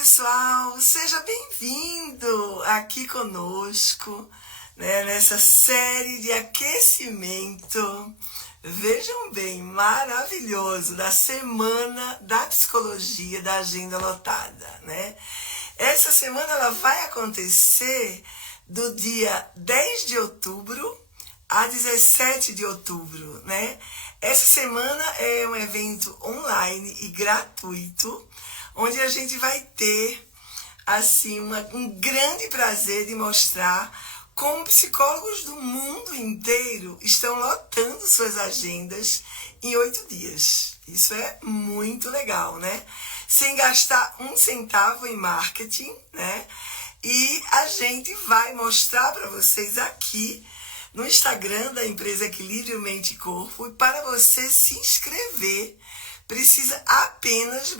pessoal, seja bem-vindo aqui conosco, né, nessa série de aquecimento. Vejam bem, maravilhoso, da Semana da Psicologia da Agenda Lotada, né? Essa semana ela vai acontecer do dia 10 de outubro a 17 de outubro, né? Essa semana é um evento online e gratuito, onde a gente vai ter assim um grande prazer de mostrar como psicólogos do mundo inteiro estão lotando suas agendas em 8 dias. Isso é muito legal, né? Sem gastar um centavo em marketing, né? E a gente vai mostrar para vocês aqui no Instagram da empresa Equilíbrio Mente e Corpo. E para você se inscrever, precisa apenas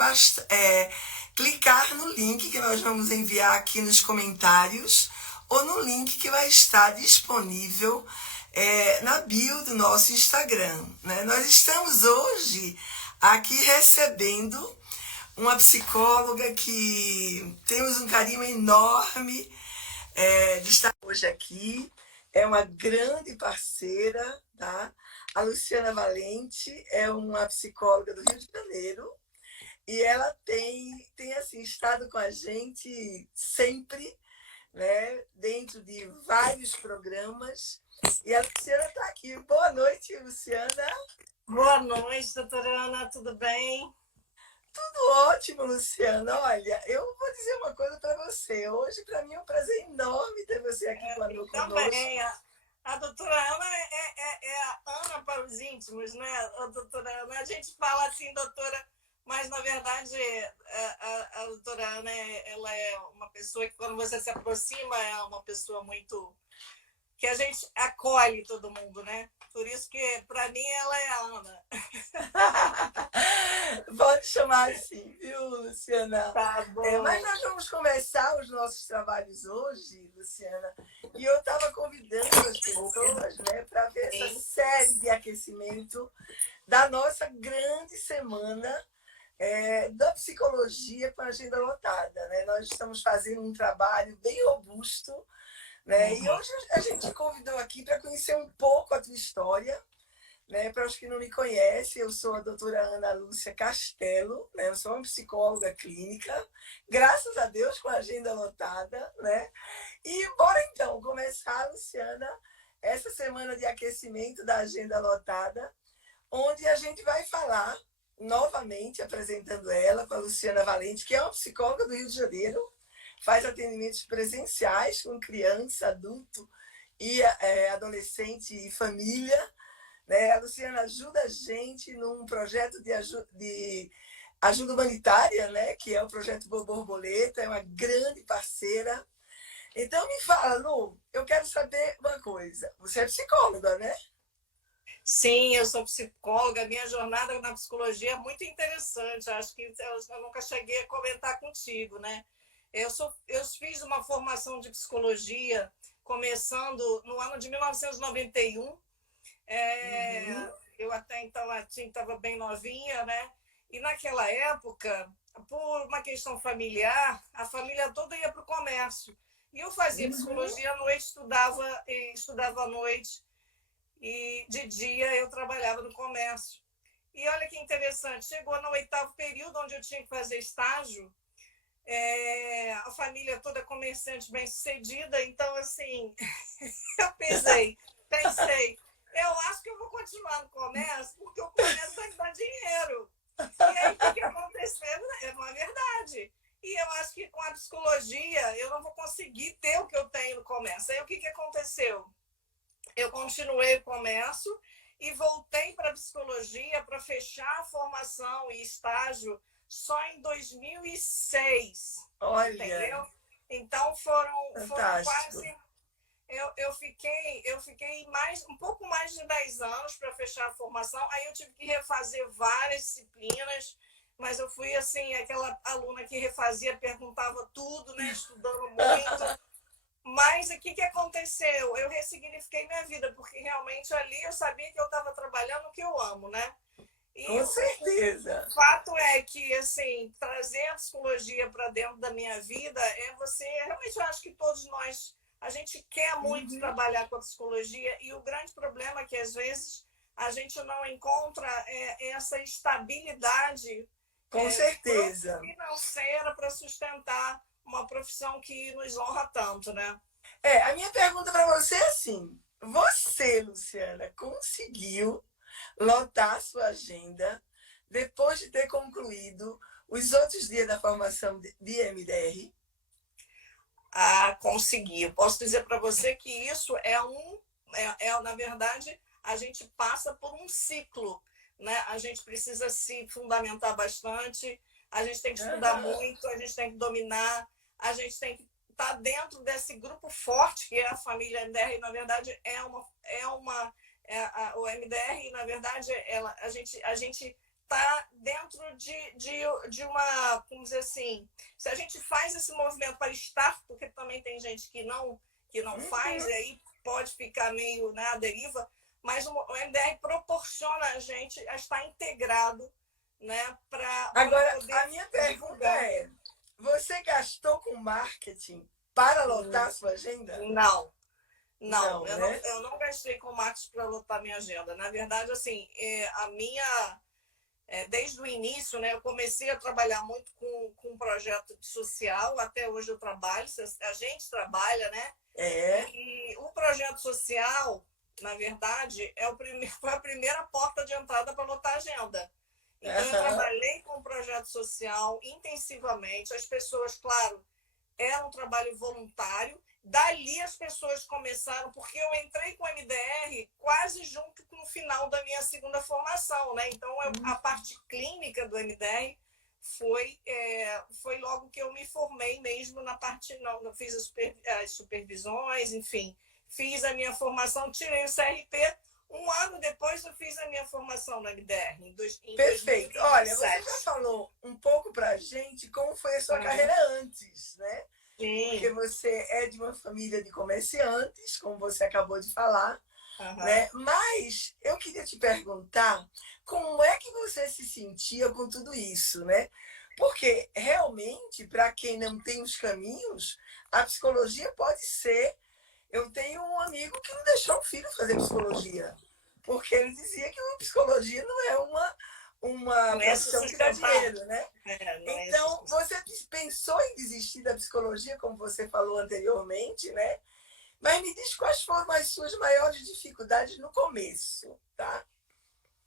clicar no link que nós vamos enviar aqui nos comentários ou no link que vai estar disponível na bio do nosso Instagram, né? Nós estamos hoje aqui recebendo uma psicóloga que temos um carinho enorme de estar hoje aqui. É uma grande parceira, tá? A Luciana Valente é uma psicóloga do Rio de Janeiro e ela tem assim, estado com a gente sempre, né? Dentro de vários programas. E a Luciana está aqui. Boa noite, Luciana. Boa noite, doutora Ana, tudo bem? Tudo ótimo, Luciana. Olha, eu vou dizer uma coisa para você. Hoje, para mim, é um prazer enorme ter você aqui conosco. Também. A doutora Ana é a Ana para os íntimos, né? A doutora Ana, a gente fala assim, doutora, mas na verdade a doutora Ana ela é uma pessoa que quando você se aproxima é uma pessoa muito que a gente acolhe todo mundo, né? Por isso que para mim ela é a Ana. Pode chamar assim, viu, Luciana? Tá bom. Mas nós vamos começar os nossos trabalhos hoje, Luciana, e eu estava convidando as pessoas, né, para ver essa série de aquecimento da nossa grande semana da psicologia com a agenda lotada, né? Nós estamos fazendo um trabalho bem robusto, né? E hoje a gente convidou aqui para conhecer um pouco a tua história, né? Para os que não me conhecem, eu sou a doutora Ana Lúcia Castelo, né? Eu sou uma psicóloga clínica, graças a Deus com a agenda lotada, né? E bora então começar, Luciana, essa semana de aquecimento da agenda lotada, onde a gente vai falar novamente, apresentando ela com a Luciana Valente, que é uma psicóloga do Rio de Janeiro, faz atendimentos presenciais com criança, adulto e adolescente e família, né? A Luciana ajuda a gente num projeto de ajuda humanitária, né? Que é o projeto Borboleta, é uma grande parceira. Então me fala, Lu, eu quero saber uma coisa. Você é psicóloga, né? Sim, eu sou psicóloga. Minha jornada na psicologia é muito interessante. Acho que eu nunca cheguei a comentar contigo, né? Eu fiz uma formação de psicologia começando no ano de 1991. Eu até então estava bem novinha, né? E naquela época, por uma questão familiar, a família toda ia para o comércio. E eu fazia psicologia à noite, estudava à noite. E de dia eu trabalhava no comércio. E olha que interessante, chegou no 8º período, onde eu tinha que fazer estágio, a família toda comerciante bem-sucedida, então, assim, eu pensei, eu acho que eu vou continuar no comércio, porque o comércio vai me dar dinheiro. E aí, o que aconteceu? Não é verdade. E eu acho que com a psicologia, eu não vou conseguir ter o que eu tenho no comércio. Aí, o que aconteceu? Eu continuei o comércio e voltei para a psicologia para fechar a formação e estágio só em 2006. Olha, entendeu? Então foram quase. Eu fiquei um pouco mais de 10 anos para fechar a formação. Aí eu tive que refazer várias disciplinas, mas eu fui assim, aquela aluna que refazia, perguntava tudo, né? Estudando muito. Mas o que aconteceu? Eu ressignifiquei minha vida, porque realmente ali eu sabia que eu estava trabalhando o que eu amo, né? E Com certeza. o fato é que, assim, trazer a psicologia para dentro da minha vida é você. Realmente, eu acho que todos nós, a gente quer muito Uhum. trabalhar com a psicologia, e o grande problema é que, às vezes, a gente não encontra essa estabilidade Com certeza. financeira para sustentar uma profissão que nos honra tanto, né? A minha pergunta para você é assim: você, Luciana, conseguiu lotar a sua agenda depois de ter concluído os outros dias da formação de MDR? A conseguir. Eu posso dizer para você que isso na verdade, a gente passa por um ciclo, né? A gente precisa se fundamentar bastante, a gente tem que estudar Uhum. muito, a gente tem que dominar, a gente tem que estar dentro desse grupo forte que é a família MDR. Na verdade, o MDR, na verdade, a gente está dentro de uma, vamos dizer assim, se a gente faz esse movimento para estar, porque também tem gente que não faz, e aí pode ficar meio na deriva, mas o MDR proporciona a gente a estar integrado, né, para Agora, poder a minha pergunta divulgar. é: você gastou com marketing para lotar Hum, a sua agenda? Não, não, Não, né? eu não gastei com marketing para lotar minha agenda. Na verdade, assim, a minha desde o início, né, eu comecei a trabalhar muito com um projeto social, até hoje eu trabalho, a gente trabalha, né? É. E o projeto social, na verdade, foi a primeira porta de entrada para lotar a agenda. Então, eu Uhum. trabalhei com o projeto social intensivamente. As pessoas, claro, era um trabalho voluntário. Dali as pessoas começaram, porque eu entrei com o MDR quase junto com o final da minha segunda formação, né? Então, a parte clínica do MDR foi logo que eu me formei mesmo na parte, não fiz as supervisões, enfim, fiz a minha formação, tirei o CRP. Um ano depois eu fiz a minha formação na MDR, em Perfeito. Olha, você 2007. já falou um pouco pra gente como foi a sua Uhum. carreira antes, né? Porque Sim. você é de uma família de comerciantes, como você acabou de falar, Uhum. né? Mas eu queria te perguntar como é que você se sentia com tudo isso, né? Porque realmente, para quem não tem os caminhos, a psicologia pode ser. Eu tenho um amigo que não deixou o filho fazer psicologia, porque ele dizia que a psicologia não é uma Não é profissão que dá sustentável. dinheiro, né? Não é Então, sustentável. você pensou em desistir da psicologia, como você falou anteriormente, né? Mas me diz quais foram as suas maiores dificuldades no começo, tá?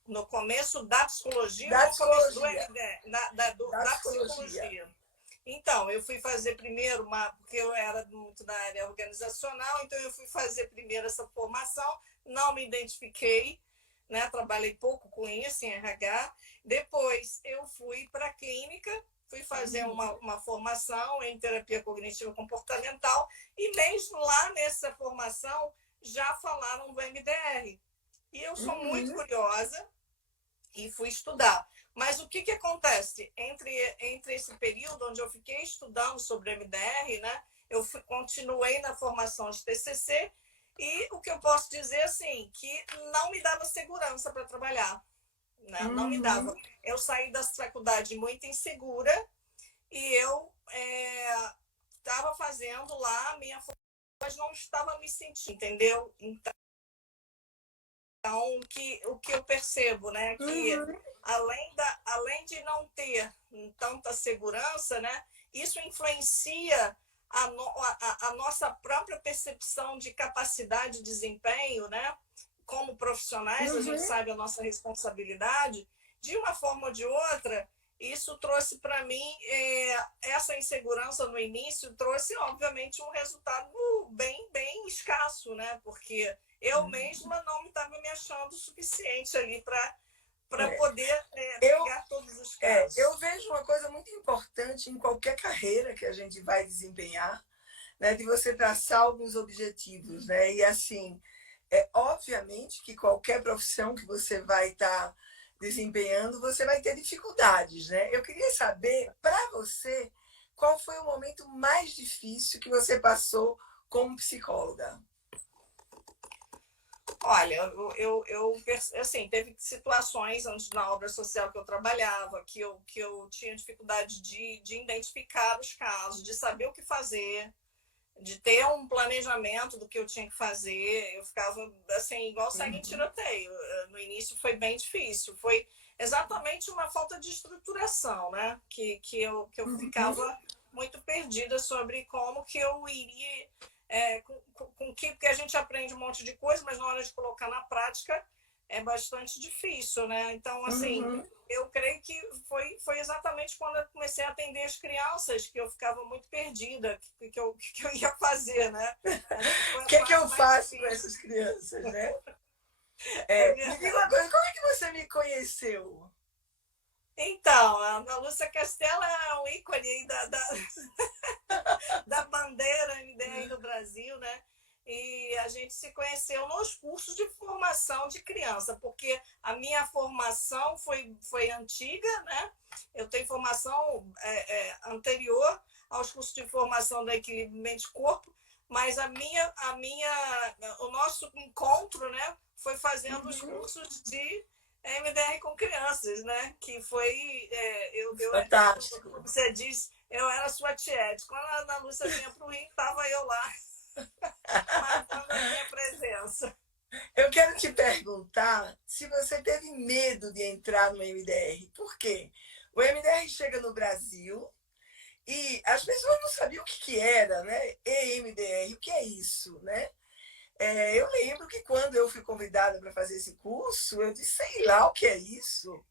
No começo da psicologia ou Da no começo do psicologia. MD, Da da psicologia. psicologia? Então, eu fui fazer primeiro, porque eu era muito da área organizacional, então eu fui fazer primeiro essa formação, não me identifiquei, né? Trabalhei pouco com isso em RH. Depois eu fui para a clínica, fui fazer uma formação em terapia cognitiva comportamental, e mesmo lá nessa formação já falaram do MDR. E eu sou muito Uhum. curiosa e fui estudar. Mas o que acontece? Entre esse período onde eu fiquei estudando sobre MDR, né, continuei na formação de TCC, e o que eu posso dizer assim, que não me dava segurança para trabalhar, né? Não me dava. Uhum. Eu saí da faculdade muito insegura, e eu estava fazendo lá a minha formação, mas não estava me sentindo, entendeu? Então, o que eu percebo, né, que Uhum. além de não ter tanta segurança, né, isso influencia a nossa própria percepção de capacidade de desempenho, né? Como profissionais, a gente Uhum. sabe a nossa responsabilidade. De uma forma ou de outra, isso trouxe para mim, essa insegurança no início trouxe, obviamente, um resultado bem escasso, né? Porque eu mesma não estava me achando suficiente ali para É. poder Eu, pegar todos os eu casos. vejo uma coisa muito importante em qualquer carreira que a gente vai desempenhar, né, de você traçar alguns objetivos, né? E assim, obviamente que qualquer profissão que você vai estar desempenhando, você vai ter dificuldades, né? Eu queria saber, para você, qual foi o momento mais difícil que você passou como psicóloga? Olha, assim, teve situações antes na obra social que eu trabalhava, que eu tinha dificuldade de identificar os casos, de saber o que fazer, de ter um planejamento do que eu tinha que fazer. Eu ficava assim, igual segue em tiroteio. No início foi bem difícil, foi exatamente uma falta de estruturação, né? Que eu ficava muito perdida sobre como que eu iria com que, porque a gente aprende um monte de coisa, mas na hora de colocar na prática é bastante difícil, né? Então, assim, eu creio que foi exatamente quando eu comecei a atender as crianças que eu ficava muito perdida, que eu ia fazer, né? Acho que foi O a que eu parte mais faço com difícil. essas crianças, né? É Me diga uma verdade. coisa, como é que você me conheceu? Então, a Ana Lúcia Castela é um ícone aí da bandeira MDR no Brasil, né? E a gente se conheceu nos cursos de formação de criança, porque a minha formação foi antiga, né? Eu tenho formação anterior aos cursos de formação da Equilíbrio Mente-Corpo, mas o nosso encontro, né, foi fazendo os cursos de MDR com crianças, né? Que foi, como Fantástico. você diz, eu era sua tiete. Quando a Ana Lúcia vinha para o Rio, estava eu lá, marcando a minha presença. Eu quero te perguntar se você teve medo de entrar no MDR. Por quê? O MDR chega no Brasil e as pessoas não sabiam o que era, né? EMDR, o que é isso, né? Eu lembro que quando eu fui convidada para fazer esse curso, eu disse, sei lá o que é isso.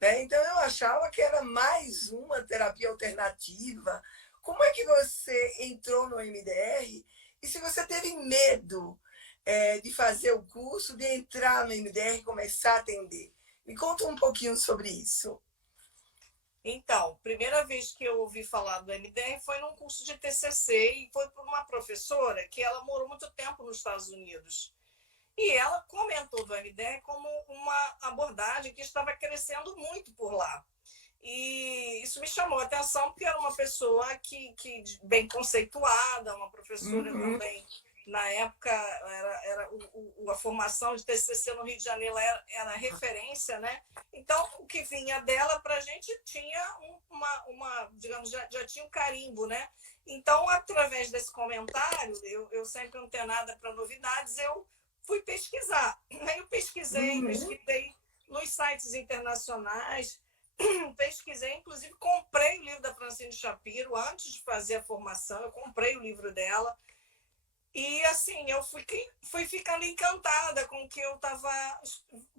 Né? Então eu achava que era mais uma terapia alternativa. Como é que você entrou no MDR? E se você teve medo de fazer o curso, de entrar no MDR e começar a atender? Me conta um pouquinho sobre isso. Então, primeira vez que eu ouvi falar do MDR foi num curso de TCC e foi por uma professora que ela morou muito tempo nos Estados Unidos. E ela comentou do MDR como uma abordagem que estava crescendo muito por lá. E isso me chamou a atenção, porque era uma pessoa que bem conceituada, uma professora também. Na época, a formação de TCC no Rio de Janeiro era referência, né? Então, o que vinha dela para a gente tinha digamos, já tinha um carimbo, né? Então, através desse comentário, eu sempre antenada para novidades, eu fui pesquisar. Aí eu pesquisei nos sites internacionais, pesquisei, inclusive comprei o livro da Francine Shapiro antes de fazer a formação, eu comprei o livro dela. E assim, eu fui ficando encantada com o que eu estava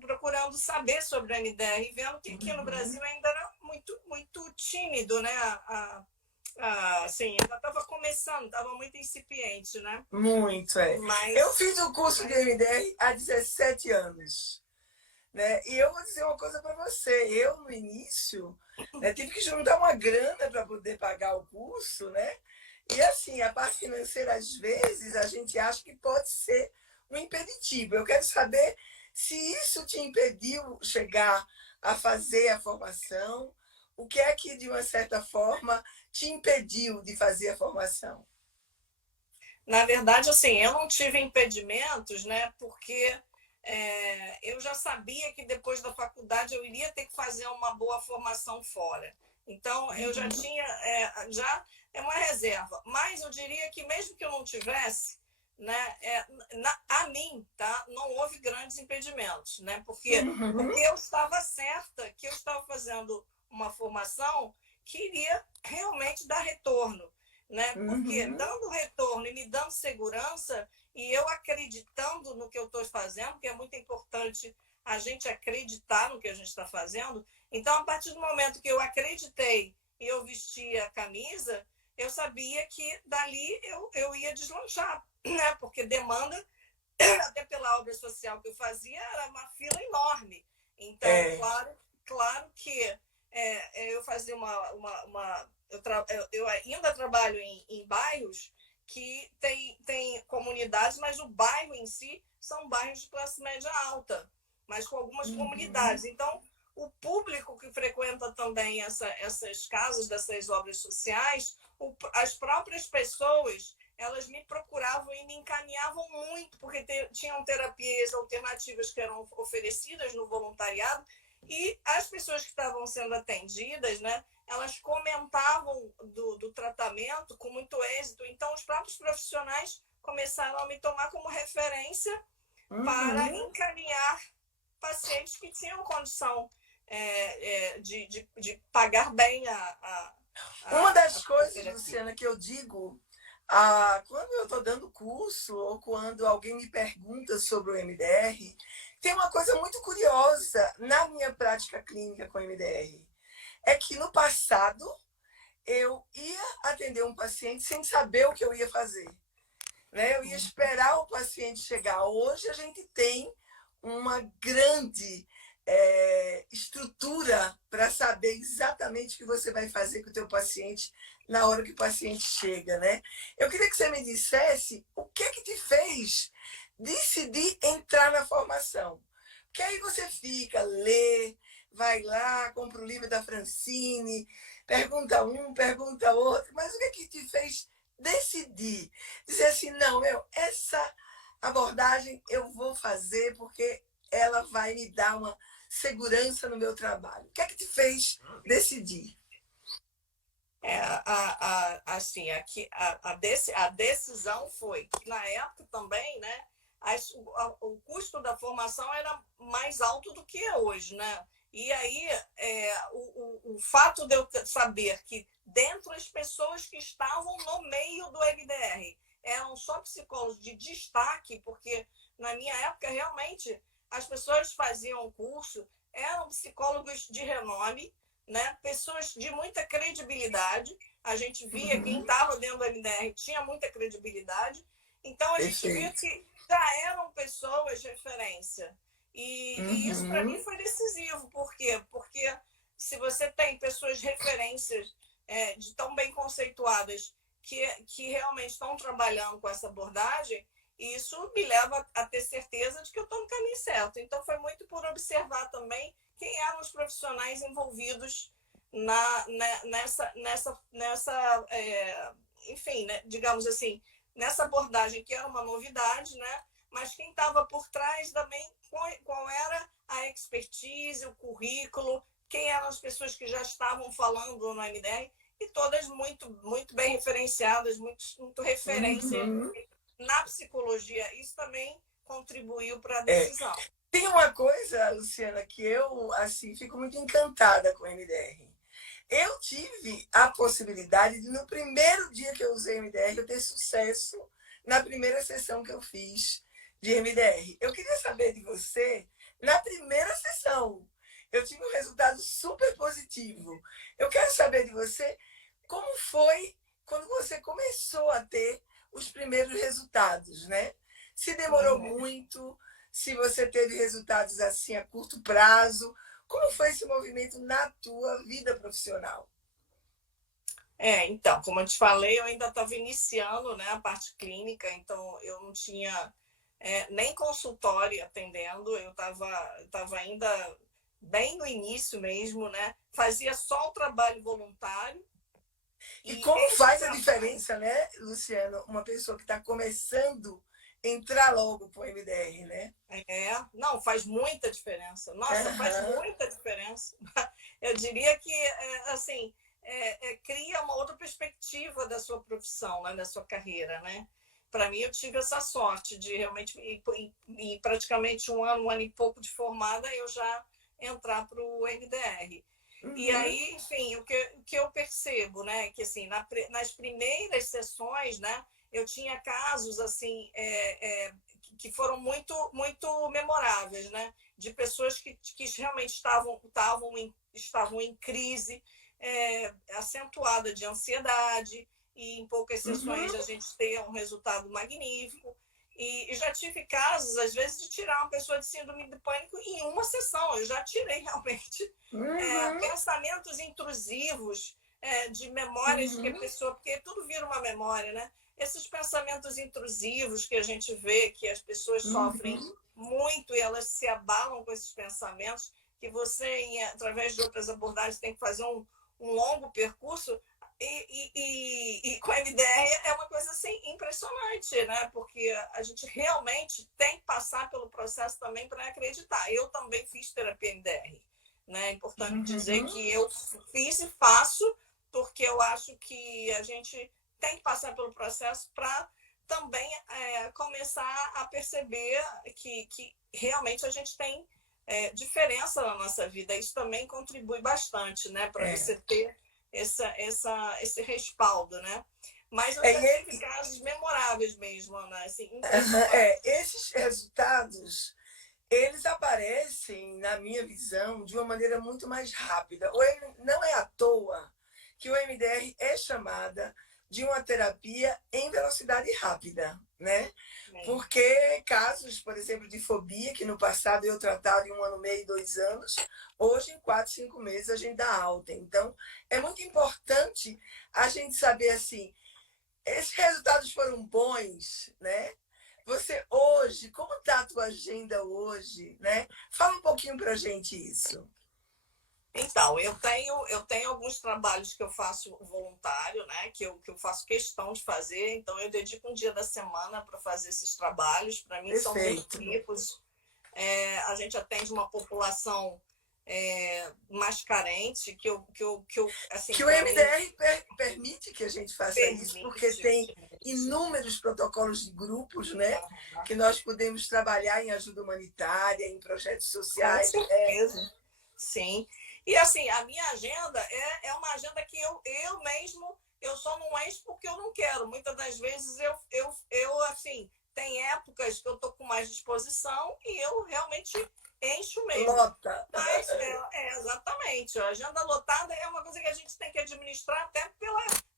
procurando saber sobre a MDR, vendo que aqui no Brasil ainda era muito, muito tímido, né? Assim, ainda estava começando, estava muito incipiente, né? Muito, é. Eu Mas, fiz o curso de MDR há 17 anos. Né? E eu vou dizer uma coisa para você. Eu, no início, né, tive que juntar uma grana para poder pagar o curso, né? E assim, a parte financeira, às vezes, a gente acha que pode ser um impeditivo. Eu quero saber se isso te impediu chegar a fazer a formação, o que é que, de uma certa forma, te impediu de fazer a formação? na verdade, assim, eu não tive impedimentos, né? Porque eu já sabia que depois da faculdade eu iria ter que fazer uma boa formação fora. Então, eu já tinha, já é uma reserva. Mas eu diria que mesmo que eu não tivesse, né, a mim, tá, não houve grandes impedimentos, né? Porque eu estava certa que eu estava fazendo uma formação que iria realmente dar retorno, né? Porque dando retorno e me dando segurança, e eu acreditando no que eu estou fazendo, que é muito importante a gente acreditar no que a gente está fazendo. Então, a partir do momento que eu acreditei e eu vesti a camisa, eu sabia que dali eu ia deslanchar, né? Porque demanda, até pela obra social que eu fazia, era uma fila enorme. Então, claro que eu fazia eu ainda trabalho em bairros que tem comunidades, mas o bairro em si são bairros de classe média alta, mas com algumas comunidades. Então, o público que frequenta também essas casas, dessas obras sociais, as próprias pessoas, elas me procuravam e me encaminhavam muito, porque tinham terapias alternativas que eram oferecidas no voluntariado, e as pessoas que estavam sendo atendidas, né, elas comentavam do tratamento com muito êxito. Então, os próprios profissionais começaram a me tomar como referência para encaminhar pacientes que tinham condição de pagar bem Uma das coisas, Luciana, que eu digo, quando eu estou dando curso ou quando alguém me pergunta sobre o MDR, tem uma coisa muito curiosa na minha prática clínica com o MDR. É que no passado eu ia atender um paciente sem saber o que eu ia fazer, né? Eu ia esperar o paciente chegar. Hoje a gente tem uma grande estrutura para saber exatamente o que você vai fazer com o teu paciente na hora que o paciente chega, né? Eu queria que você me dissesse o que te fez decidir entrar na formação. Porque aí você fica, lê, vai lá, compra o livro da Francine, pergunta um, pergunta outro, mas o que te fez decidir? Dizer assim, não, essa abordagem eu vou fazer porque ela vai me dar uma segurança no meu trabalho. O que é que te fez decidir? Assim, a decisão foi que, na época também, né, o custo da formação era mais alto do que é hoje, né? E aí, o fato de eu saber que dentro das pessoas que estavam no meio do MDR eram só psicólogos de destaque, porque na minha época, realmente, as pessoas faziam o curso, eram psicólogos de renome, né? Pessoas de muita credibilidade. A gente via quem estava dentro do MDR tinha muita credibilidade. Então, a gente via que já eram pessoas de referência. E isso, para mim, foi decisivo. Por quê? Porque se você tem pessoas referências de tão bem conceituadas que realmente estão trabalhando com essa abordagem, isso me leva a ter certeza de que eu estou no caminho certo. Então, foi muito por observar também quem eram os profissionais envolvidos enfim, né, digamos assim, nessa abordagem que era uma novidade, né? Mas quem estava por trás também, qual era a expertise, o currículo, quem eram as pessoas que já estavam falando no MDR, e todas muito, muito bem referenciadas, muito referência na psicologia. Isso também contribuiu para a decisão. Tem uma coisa, Luciana, que eu assim fico muito encantada com o MDR. Eu tive a possibilidade de, no primeiro dia que eu usei MDR, eu ter sucesso na primeira sessão que eu fiz de MDR. Eu queria saber de você, na primeira sessão, eu tive um resultado super positivo. Eu quero saber de você como foi quando você começou a ter os primeiros resultados, né? Se demorou muito, se você teve resultados assim a curto prazo. Como foi esse movimento na tua vida profissional? Então, como eu te falei, eu ainda estava iniciando, né, a parte clínica, então eu não tinha nem consultório atendendo, eu estava ainda bem no início mesmo, né? Fazia só o trabalho voluntário. E como faz a diferença, né, Luciano? Uma pessoa que está começando entrar logo para o MDR, né? Não, faz muita diferença. Nossa, faz muita diferença. Eu diria que, assim, cria uma outra perspectiva da sua profissão, né, da sua carreira, né? Para mim, eu tive essa sorte de realmente, em praticamente um ano e pouco de formada, eu já entrar para o MDR. E aí, enfim, o que eu percebo, né, que assim, nas primeiras sessões, né, eu tinha casos assim que foram muito, muito memoráveis, né, de pessoas que realmente estavam em crise acentuada de ansiedade, e em poucas sessões a gente tem um resultado magnífico. E já tive casos, às vezes, de tirar uma pessoa de síndrome do pânico em uma sessão. Eu já tirei realmente pensamentos intrusivos, de memórias que a pessoa... Porque tudo vira uma memória, né? Esses pensamentos intrusivos que a gente vê, que as pessoas sofrem muito e elas se abalam com esses pensamentos, que você, através de outras abordagens, tem que fazer um longo percurso. E com a MDR é uma coisa assim impressionante, né? Porque a gente realmente tem que passar pelo processo também para acreditar. Eu também fiz terapia MDR, né? É importante dizer Uhum. que eu fiz e faço porque eu acho que a gente tem que passar pelo processo para também começar a perceber que realmente a gente tem diferença na nossa vida. Isso também contribui bastante, né? Para É. você ter esse respaldo, né? Mas eu É, já tive casos memoráveis mesmo, Ana, assim, impressionantes. esses resultados, eles aparecem, na minha visão, de uma maneira muito mais rápida. Não é à toa que o MDR é chamada de uma terapia em velocidade rápida, né? Porque casos, por exemplo, de fobia, que no passado eu tratava em 1 ano e meio, 2 anos, hoje em 4, 5 meses a gente dá alta. Então, é muito importante a gente saber assim, esses resultados foram bons, né? Você hoje, como está a tua agenda hoje, né? Fala um pouquinho para a gente isso. Então, eu tenho alguns trabalhos que eu faço voluntário, né? Que eu faço questão de fazer. Então, eu dedico um dia da semana para fazer esses trabalhos. Para mim, são muito Perfeito. ricos. A gente atende uma população mais carente, assim, Que o para mim, MDR permite que a gente faça isso, porque permite. tem inúmeros protocolos de grupos, né? Que nós podemos trabalhar em ajuda humanitária, em projetos Com sociais. certeza, sim. E assim, a minha agenda é uma agenda que eu mesmo, eu só não encho porque eu não quero. Muitas das vezes eu assim, tem épocas que eu estou com mais disposição e eu realmente encho mesmo. Lota. Mas, exatamente, a agenda lotada é uma coisa que a gente tem que administrar até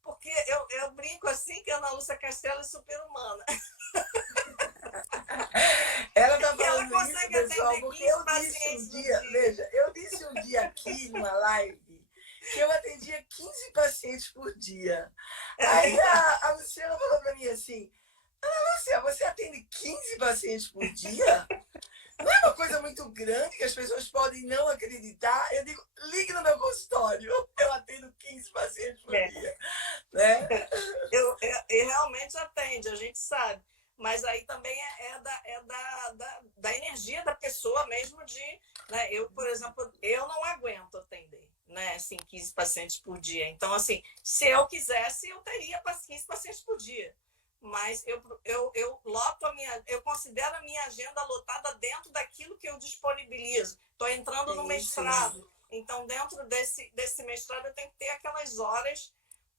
porque eu brinco assim que a Ana Lúcia Castelo é super-humana. Ela está E ela falando isso, consegue pessoal, atender porque 15 eu disse um pacientes no dia, dia. veja, eu disse um dia aqui numa live que eu atendia 15 pacientes por dia. Aí a Luciana falou para mim assim, Lúcia, você atende 15 pacientes por dia? Não é uma coisa muito grande que as pessoas podem não acreditar? Eu digo, ligue no meu consultório, eu atendo 15 pacientes por dia. Né? E realmente atende, a gente sabe. Mas aí também da energia da pessoa mesmo de. Né, eu, por exemplo, eu não aguento atender, né? Assim, 15 pacientes por dia. Então, assim, se eu quisesse, eu teria 15 pacientes por dia. Mas eu loto eu considero a minha agenda lotada dentro daquilo que eu disponibilizo. Estou entrando no Sim, sim. mestrado. Então, dentro desse mestrado, eu tenho que ter aquelas horas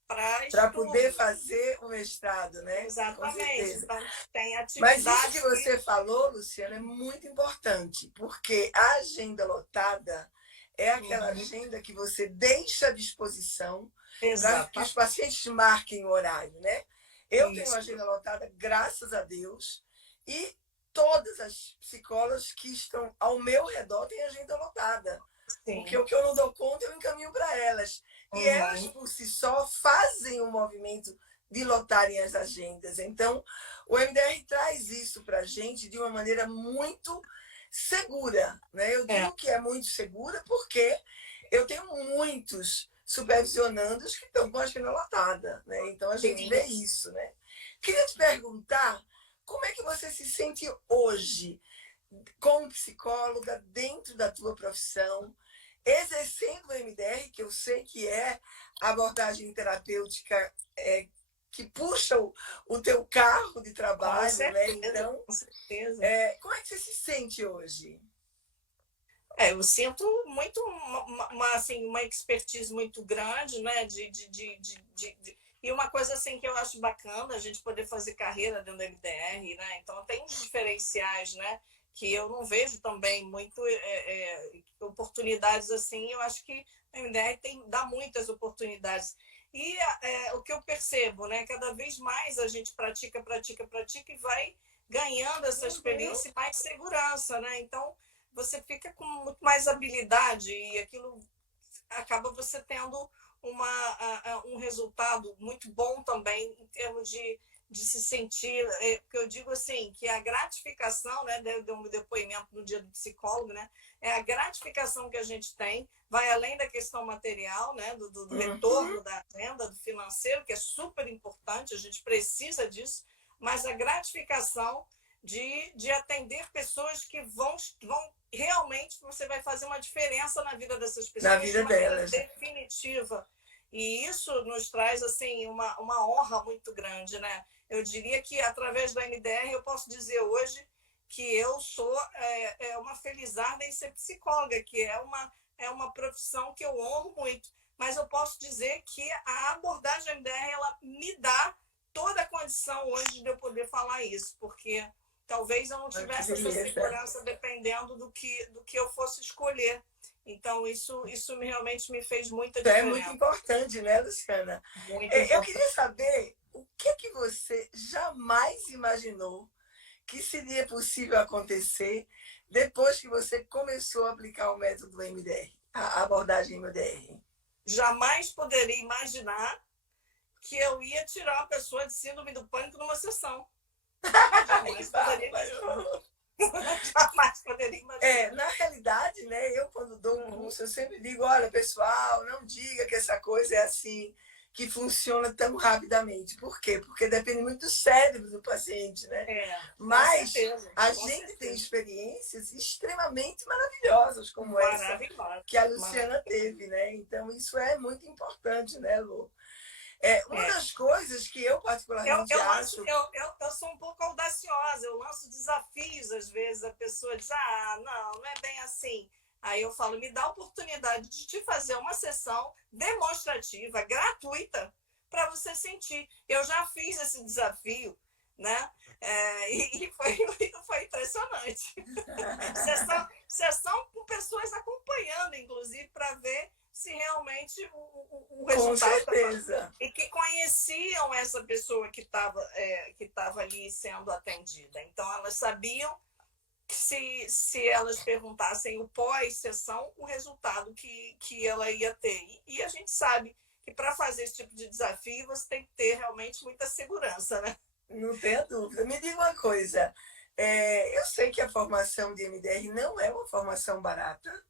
para Para poder estudo. fazer o mestrado, né? Com Exatamente. certeza. Então, tem Mas isso que atividades você falou, Luciana, é muito importante, porque a agenda lotada é aquela agenda que você deixa à disposição para que os Exato. pacientes marquem o horário, né? Eu tenho uma Isso. agenda lotada, graças a Deus, e todas as psicólogas que estão ao meu redor têm agenda lotada. Sim. Porque o que eu não dou conta, eu encaminho para elas. E elas, por si só, fazem o movimento de lotarem as agendas. Então, o MDR traz isso para a gente de uma maneira muito segura. Né? Eu digo que é muito segura porque eu tenho muitos supervisionandos que estão com a agenda lotada. Né? Então, a gente vê isso. Né? Queria te perguntar, como é que você se sente hoje como psicóloga dentro da tua profissão, exercendo o MDR, que eu sei que é a abordagem terapêutica que puxa o teu carro de trabalho, com certeza, né? Então, com certeza. Como é que você se sente hoje? Eu sinto muito assim, uma expertise muito grande, né? E uma coisa assim que eu acho bacana a gente poder fazer carreira dentro do MDR, né? Então tem uns diferenciais, né? Que eu não vejo também muito oportunidades assim. Eu acho que o MDR dá muitas oportunidades. E o que eu percebo, né? Cada vez mais a gente pratica e vai ganhando essa experiência e mais segurança, né? Então você fica com muito mais habilidade e aquilo acaba você tendo um resultado muito bom também em termos de se sentir, porque eu digo assim, que a gratificação, né, deu um depoimento no dia do psicólogo, né, é a gratificação que a gente tem, vai além da questão material, né, do retorno da renda, do financeiro, que é super importante, a gente precisa disso, mas a gratificação de atender pessoas que vão realmente, você vai fazer uma diferença na vida dessas pessoas, na vida delas, definitiva. E isso nos traz assim uma honra muito grande, né? Eu diria que através da MDR eu posso dizer hoje que eu sou uma felizarda em ser psicóloga, que é uma profissão que eu honro muito. Mas eu posso dizer que a abordagem MDR ela me dá toda a condição hoje de eu poder falar isso, porque talvez eu não tivesse essa segurança dependendo do que eu fosse escolher. Então, isso realmente me fez muita diferença. É muito importante, né, Luciana? Eu queria saber o que você jamais imaginou que seria possível acontecer depois que você começou a aplicar o método MDR, a abordagem MDR. Jamais poderia imaginar que eu ia tirar uma pessoa de síndrome do pânico numa sessão. Jamais poderia imaginar. Jamais poderia imaginar. Na realidade, né, eu quando dou um curso, eu sempre digo, olha, pessoal, não diga que essa coisa é assim, que funciona tão rapidamente. Por quê? Porque depende muito do cérebro do paciente, né? Mas a gente tem experiências extremamente maravilhosas, como essa que a Luciana teve, né? Então, isso é muito importante, né, Lu? Uma das coisas que eu particularmente acho... Eu sou um pouco audaciosa, eu lanço desafios, às vezes a pessoa diz, não é bem assim. Aí eu falo, me dá a oportunidade de te fazer uma sessão demonstrativa, gratuita, para você sentir. Eu já fiz esse desafio, né? E foi impressionante. Sessão com pessoas acompanhando, inclusive, para ver se realmente o resultado... Com certeza. E que conheciam essa pessoa que estava ali sendo atendida. Então, elas sabiam que se elas perguntassem o pós-sessão, o resultado que ela ia ter. E a gente sabe que para fazer esse tipo de desafio, você tem que ter realmente muita segurança, né? Não tenha dúvida. Me diga uma coisa, eu sei que a formação de MDR não é uma formação barata,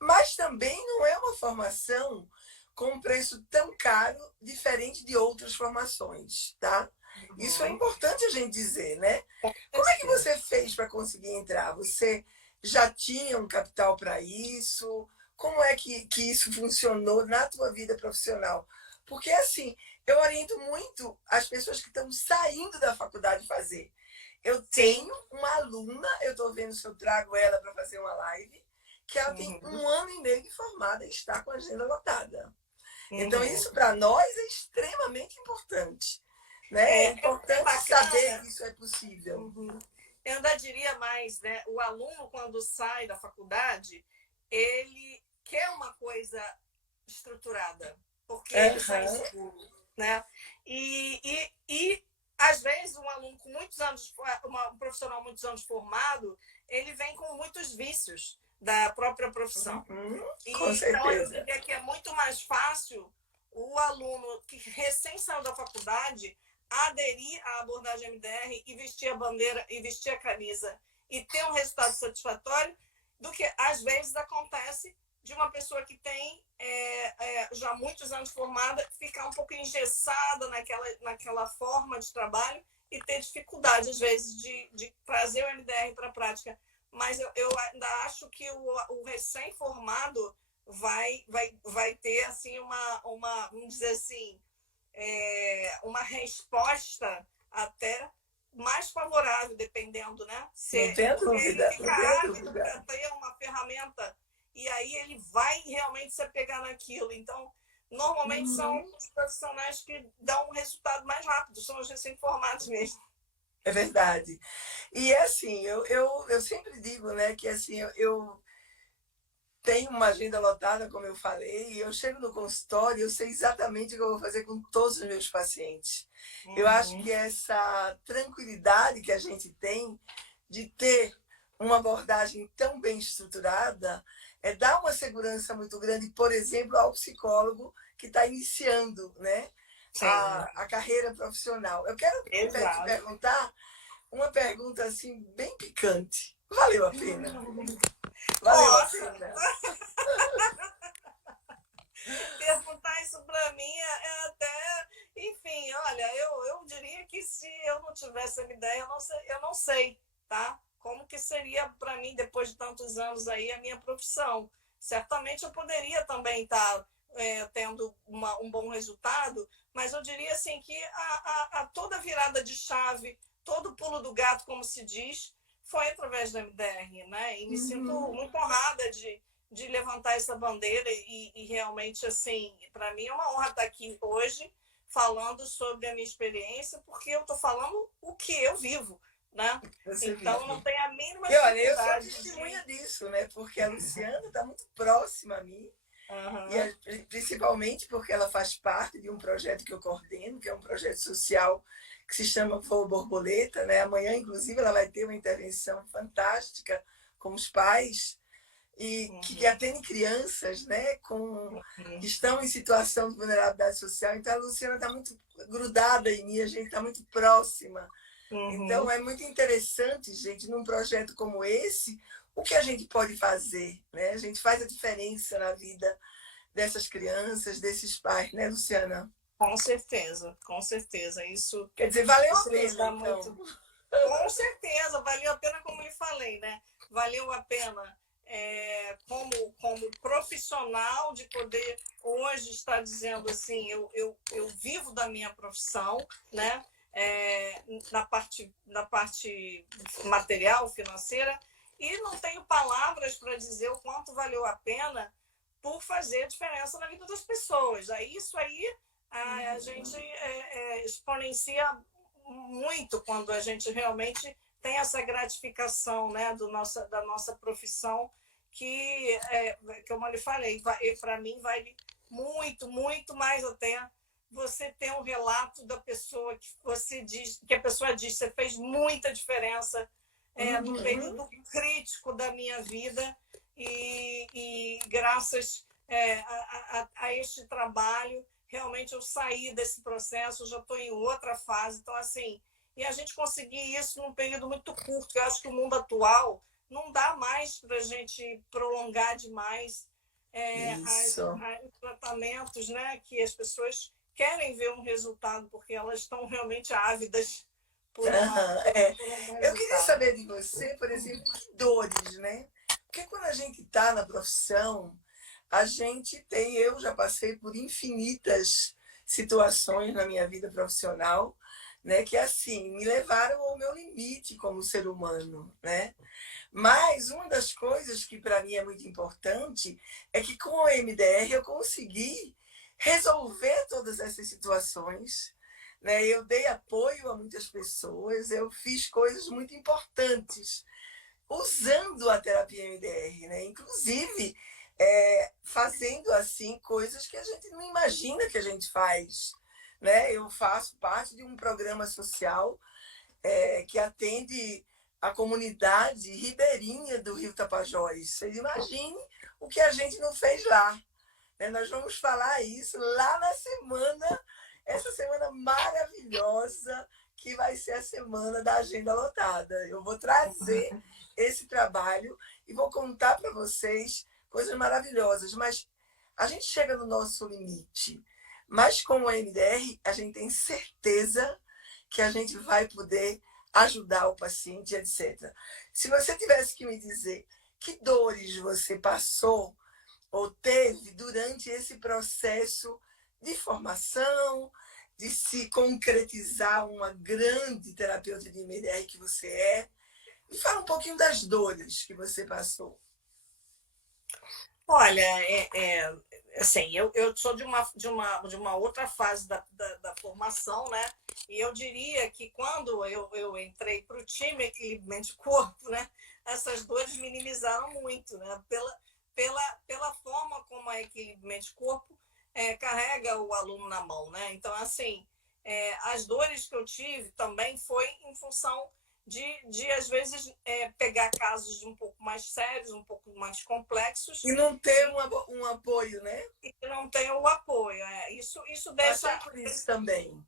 mas também não é uma formação com um preço tão caro, diferente de outras formações, tá? Isso é importante a gente dizer, né? Como é que você fez para conseguir entrar? Você já tinha um capital para isso? Como é que isso funcionou na tua vida profissional? Porque, assim, eu oriento muito as pessoas que estão saindo da faculdade fazer. Eu tenho uma aluna, eu estou vendo se eu trago ela para fazer uma live, que ela tem 1 ano e meio de formada e está com a agenda lotada. Então, isso para nós é extremamente importante. Né? É importante saber que isso é possível. Eu ainda diria mais, né? O aluno, quando sai da faculdade, ele quer uma coisa estruturada, porque ele sai seguro, né? E às vezes, um aluno com muitos anos, um profissional muitos anos formado, ele vem com muitos vícios da própria profissão. Com certeza. Então, eu diria que é muito mais fácil o aluno que recém saiu da faculdade aderir à abordagem MDR e vestir a bandeira e vestir a camisa e ter um resultado satisfatório do que às vezes acontece de uma pessoa que tem já muitos anos formada ficar um pouco engessada naquela forma de trabalho e ter dificuldade às vezes de trazer o MDR para a prática. Mas eu ainda acho que o recém-formado vai ter assim vamos dizer assim, uma resposta até mais favorável, dependendo, né? Não tem dúvida. Ele fica ávido para ter uma ferramenta e aí ele vai realmente se apegar naquilo. Então, normalmente são os profissionais que dão um resultado mais rápido, são os recém-formados mesmo. É verdade. E assim, eu sempre digo, né, que assim, eu tenho uma agenda lotada, como eu falei, e eu chego no consultório, eu sei exatamente o que eu vou fazer com todos os meus pacientes. Eu acho que essa tranquilidade que a gente tem de ter uma abordagem tão bem estruturada dá uma segurança muito grande, por exemplo, ao psicólogo que está iniciando, né, Sim, a carreira profissional. Eu quero te exato. perguntar uma pergunta assim bem picante. Valeu a pena? Valeu a Nossa, pena? perguntar isso para mim é até. Enfim, olha, eu diria que se eu não tivesse a ideia, eu não sei, tá? Como que seria para mim, depois de tantos anos aí, a minha profissão. Certamente eu poderia também estar tendo um bom resultado, mas eu diria assim que a toda virada de chave, todo pulo do gato, como se diz, foi através da MDR, né? E me sinto Uhum. muito honrada de levantar essa bandeira e realmente, assim, para mim é uma honra estar aqui hoje falando sobre a minha experiência, porque eu estou falando o que eu vivo, né? Você Então, não vive. tem a mínima E olha, eu sou dificuldade testemunha de... disso, né? Porque a Luciana está muito próxima a mim. Uhum. Principalmente porque ela faz parte de um projeto que eu coordeno, que é um projeto social que se chama Voo Borboleta, né? Amanhã, inclusive, ela vai ter uma intervenção fantástica com os pais e que Uhum. atende crianças, né, que Uhum. estão em situação de vulnerabilidade social. Então, a Luciana está muito grudada em mim, a gente está muito próxima. Então, Uhum. é muito interessante, gente, num projeto como esse, o que a gente pode fazer, né? A gente faz a diferença na vida dessas crianças, desses pais, né, Luciana? Com certeza, com certeza. Quer dizer, valeu a Isso nos pena, dá então. muito. Com certeza, valeu a pena, como lhe falei, né? Valeu a pena como profissional de poder hoje estar dizendo assim, eu vivo da minha profissão, né? Na parte material, financeira, e não tenho palavras para dizer o quanto valeu a pena por fazer diferença na vida das pessoas. Isso aí a gente exponencia muito quando a gente realmente tem essa gratificação, né, da nossa profissão, como eu lhe falei, para mim vale muito, muito mais até você ter um relato da pessoa que você diz, que a pessoa diz, você fez muita diferença no Uhum. período crítico da minha vida e graças a este trabalho realmente eu saí desse processo, já estou em outra fase. Então, assim, e a gente conseguir isso num período muito curto, eu acho que o mundo atual não dá mais para a gente prolongar demais Isso. os tratamentos, né? Que as pessoas querem ver um resultado, porque elas estão realmente ávidas por, Uhum. É. por um Eu queria resultado. saber de você, por exemplo, que dores, né? Porque quando a gente está na profissão, a gente tem, eu já passei por infinitas situações na minha vida profissional, né, que assim me levaram ao meu limite como ser humano, né? Mas uma das coisas que para mim é muito importante é que com o MDR eu consegui resolver todas essas situações, né? Eu dei apoio a muitas pessoas, eu fiz coisas muito importantes usando a terapia MDR, né? Inclusive fazendo assim coisas que a gente não imagina que a gente faz, né? Eu faço parte de um programa social que atende a comunidade ribeirinha do Rio Tapajós. Vocês imaginem o que a gente não fez lá, né? Nós vamos falar isso lá na semana, essa semana maravilhosa, que vai ser a semana da agenda lotada. Eu vou trazer esse trabalho e vou contar para vocês coisas maravilhosas, mas a gente chega no nosso limite. Mas com o MDR, a gente tem certeza que a gente vai poder ajudar o paciente, etc. Se você tivesse que me dizer que dores você passou ou teve durante esse processo de formação, de se concretizar uma grande terapeuta de MDR que você é, me fala um pouquinho das dores que você passou. Olha, assim, eu sou de uma outra fase da formação, né? E eu diria que quando eu entrei para o time Equilíbrio Mente-Corpo, né? Essas dores minimizaram muito, né? Pela forma como a Equilíbrio Mente-Corpo carrega o aluno na mão, né? Então, assim, as dores que eu tive também foi em função às vezes, pegar casos um pouco mais sérios, um pouco mais complexos. E não ter um apoio, né? E não tem o apoio. Isso deixa... Passar por isso também.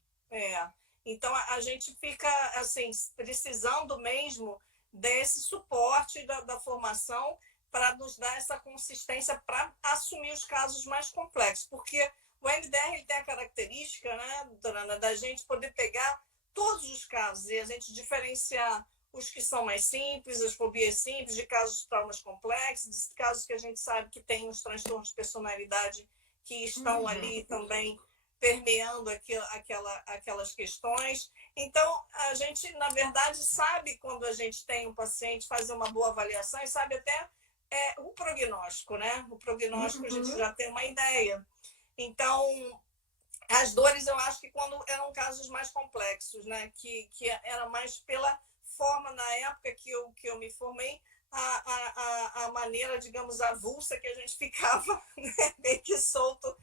Então, a gente fica assim, precisando mesmo desse suporte da formação para nos dar essa consistência para assumir os casos mais complexos. Porque o MDR ele tem a característica, né, doutora Ana, da gente poder pegar todos os casos e a gente diferenciar os que são mais simples, as fobias simples, de casos de traumas complexos, de casos que a gente sabe que tem os transtornos de personalidade que estão ali também permeando aquelas questões. Então, a gente, na verdade, sabe quando a gente tem um paciente, fazer uma boa avaliação e sabe até o prognóstico, né? O prognóstico a gente já tem uma ideia. Então, as dores, eu acho que quando eram casos mais complexos, né? Que era mais pela forma, na época que eu me formei, a maneira, digamos, avulsa que a gente ficava, né? Meio que solto,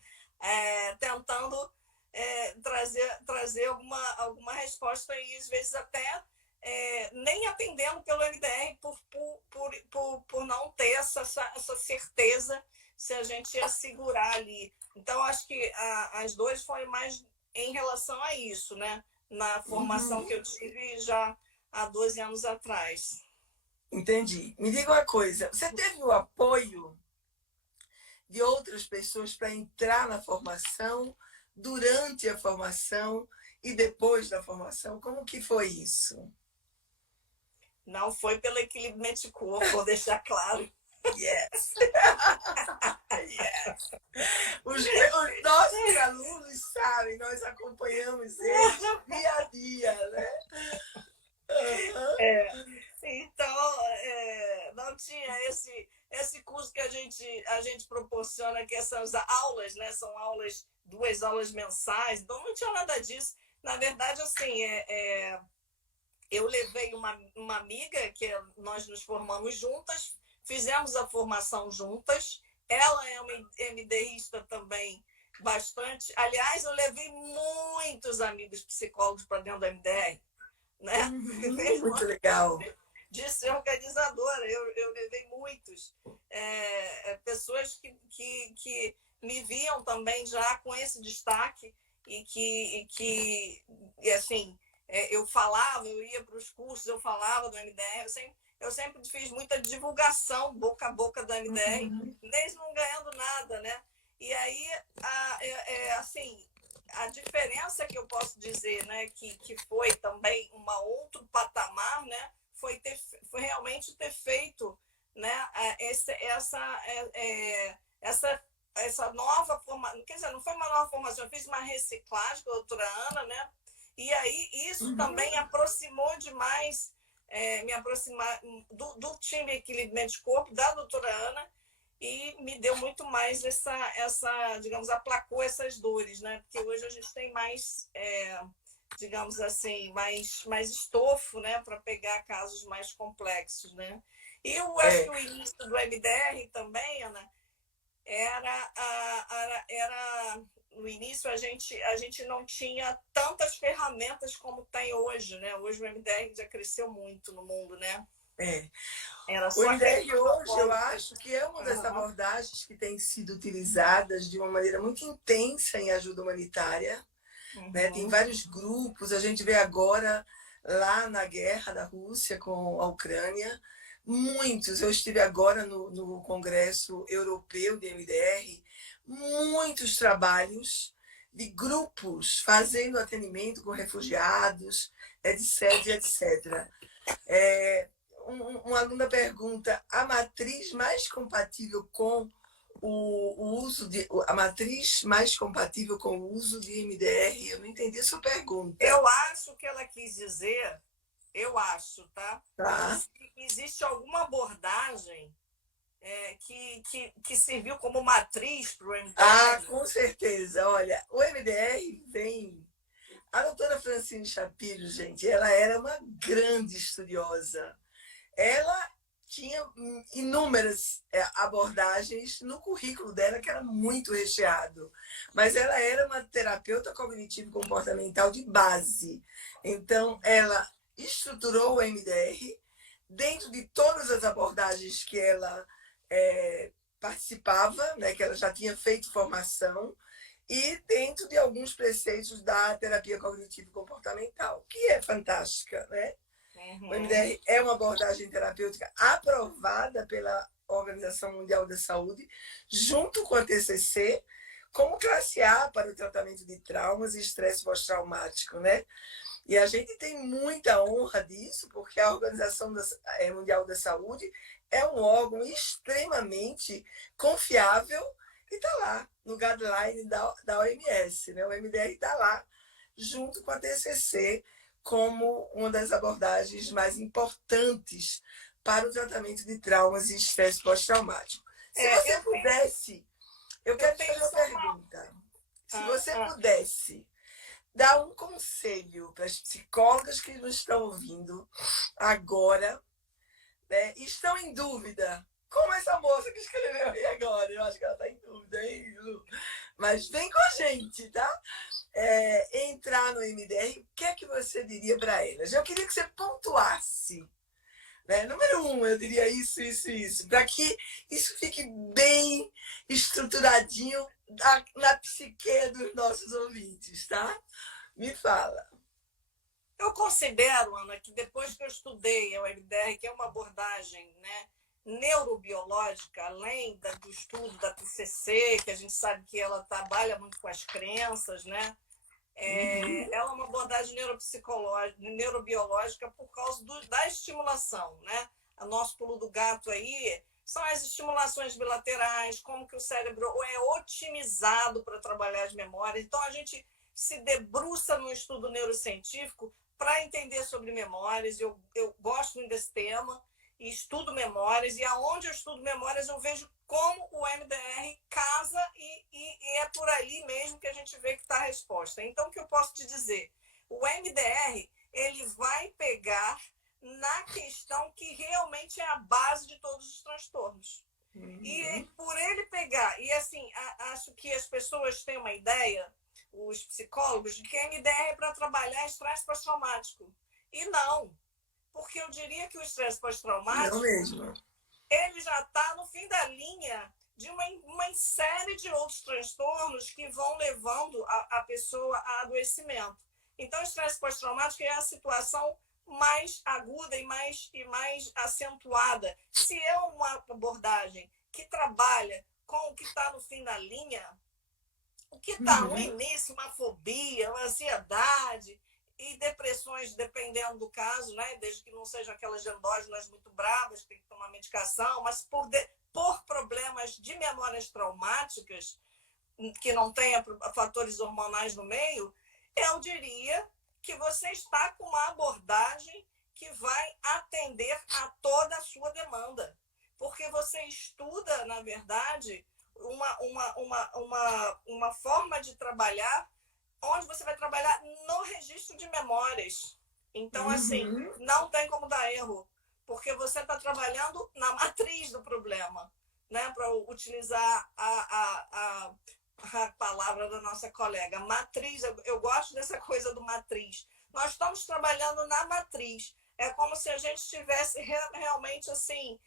tentando trazer alguma resposta e, às vezes, até nem atendendo pelo MDR por não ter essa certeza se a gente ia segurar ali. Então, acho que as dores foram mais em relação a isso, né? Na formação que eu tive já há 12 anos atrás. Entendi. Me diga uma coisa, você teve o apoio de outras pessoas para entrar na formação, durante a formação e depois da formação? Como que foi isso? Não foi pelo equilíbrio mente-corpo, vou deixar claro. Yes! Yes! Os nossos alunos sabem, nós acompanhamos eles dia a dia, né? Então, não tinha esse curso que a gente proporciona, que essas aulas, né? São aulas, 2 aulas mensais, então não tinha nada disso. Na verdade, assim, eu levei uma amiga, que nós nos formamos juntas, fizemos a formação juntas, ela é uma MDRista também, bastante. Aliás, eu levei muitos amigos psicólogos para dentro do MDR, né? Muito legal. De ser organizadora, eu levei muitos. Pessoas que me viam também já com esse destaque e assim, eu falava, eu ia para os cursos, eu falava do MDR, eu sempre fiz muita divulgação boca a boca do MDR, mesmo não ganhando nada, né? E aí, assim, a diferença que eu posso dizer, né, que foi também um outro patamar, né, foi realmente ter feito, né, essa nova formação. Quer dizer, não foi uma nova formação, eu fiz uma reciclagem com a doutora Ana, né? E aí isso também aproximou demais, me aproximar do time Equilíbrio Mente-Corpo, da doutora Ana, e me deu muito mais digamos, aplacou essas dores, né? Porque hoje a gente tem mais, digamos assim, mais estofo, né? Para pegar casos mais complexos, né? E eu acho que o início do MDR também, Ana, era no início a gente não tinha tantas ferramentas como tem hoje, né? Hoje o MDR já cresceu muito no mundo, né? Era só o MDR hoje, eu acho que é uma das abordagens que tem sido utilizadas de uma maneira muito intensa em ajuda humanitária. Né? Tem vários grupos, a gente vê agora lá na guerra da Rússia com a Ucrânia, muitos, eu estive agora no Congresso Europeu de MDR, muitos trabalhos de grupos fazendo atendimento com refugiados, etc, etc. Uma aluna pergunta, a matriz mais compatível com o uso de a matriz mais compatível com o uso de MDR? Eu não entendi a sua pergunta. Eu acho que ela quis dizer, eu acho, tá? Existe alguma abordagem que serviu como matriz para o MDR? Ah, com certeza. Olha, o MDR vem... A doutora Francine Shapiro, gente, ela era uma grande estudiosa. Ela tinha inúmeras abordagens no currículo dela, que era muito recheado. Mas ela era uma terapeuta cognitivo-comportamental de base. Então, ela estruturou o MDR dentro de todas as abordagens que ela participava, né, que ela já tinha feito formação, e dentro de alguns preceitos da terapia cognitivo-comportamental, que é fantástica, né? O MDR é uma abordagem terapêutica aprovada pela Organização Mundial da Saúde, junto com a TCC, como classe A para o tratamento de traumas e estresse pós-traumático, né? E a gente tem muita honra disso, porque a Organização Mundial da Saúde é um órgão extremamente confiável e está lá no guideline da OMS, né? O MDR está lá junto com a TCC como uma das abordagens mais importantes para o tratamento de traumas e estresse pós-traumático. Se você pudesse, eu quero te fazer uma pergunta. Se você pudesse dar um conselho para as psicólogas que nos estão ouvindo agora, né, e estão em dúvida, como essa moça que escreveu aí agora, eu acho que ela está em dúvida, hein, Lu? Mas vem com a gente, tá? Entrar no MDR, o que é que você diria para elas? Eu queria que você pontuasse, né? Número 1, eu diria isso, para que isso fique bem estruturadinho na psique dos nossos ouvintes, tá? Me fala. Eu considero, Ana, que depois que eu estudei o MDR, que é uma abordagem, né, neurobiológica, além do estudo da TCC, que a gente sabe que ela trabalha muito com as crenças, né? Ela é uma abordagem neurobiológica por causa da estimulação, né? O nosso pulo do gato aí são as estimulações bilaterais, como que o cérebro é otimizado para trabalhar as memórias. Então, a gente se debruça no estudo neurocientífico para entender sobre memórias. Eu gosto muito desse tema, e estudo memórias, e aonde eu estudo memórias eu vejo como o MDR casa e é por ali mesmo que a gente vê que está a resposta. Então, o que eu posso te dizer? O MDR, ele vai pegar na questão que realmente é a base de todos os transtornos. E por ele pegar, e assim, acho que as pessoas têm uma ideia, os psicólogos, de que MDR é para trabalhar estresse pós-traumático. E não. Porque eu diria que o estresse pós-traumático, ele já está no fim da linha de uma série de outros transtornos que vão levando a pessoa a adoecimento. Então, o estresse pós-traumático é a situação mais aguda e mais acentuada. Se é uma abordagem que trabalha com o que está no fim da linha, o que está no início, uma fobia, uma ansiedade e depressões, dependendo do caso, né? Desde que não sejam aquelas endógenas muito bravas, que tem que tomar medicação, mas por problemas de memórias traumáticas, que não tenha fatores hormonais no meio, eu diria que você está com uma abordagem que vai atender a toda a sua demanda. Porque você estuda, na verdade, uma forma de trabalhar onde você vai trabalhar no registro de memórias. Então, assim, não tem como dar erro, porque você está trabalhando na matriz do problema, né? Para utilizar a palavra da nossa colega, matriz. Eu gosto dessa coisa do matriz. Nós estamos trabalhando na matriz. É como se a gente estivesse realmente assim...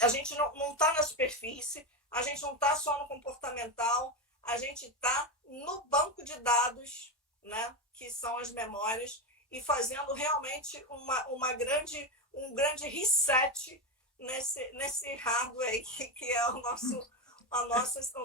a gente não está na superfície, a gente não está só no comportamental, a gente está no banco de dados, né, que são as memórias, e fazendo realmente um grande reset nesse hardware aí, que é o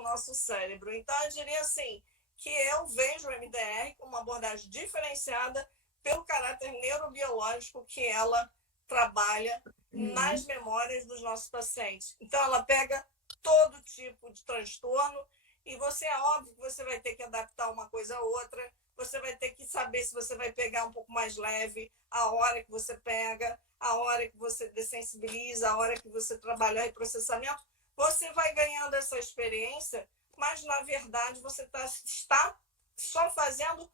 nosso cérebro. Então, eu diria assim, que eu vejo o MDR como uma abordagem diferenciada pelo caráter neurobiológico que ela trabalha nas memórias dos nossos pacientes. Então, ela pega todo tipo de transtorno e é óbvio que você vai ter que adaptar uma coisa a outra, você vai ter que saber se você vai pegar um pouco mais leve, a hora que você pega, a hora que você dessensibiliza, a hora que você trabalha reprocessamento. Você vai ganhando essa experiência, mas, na verdade, você está só fazendo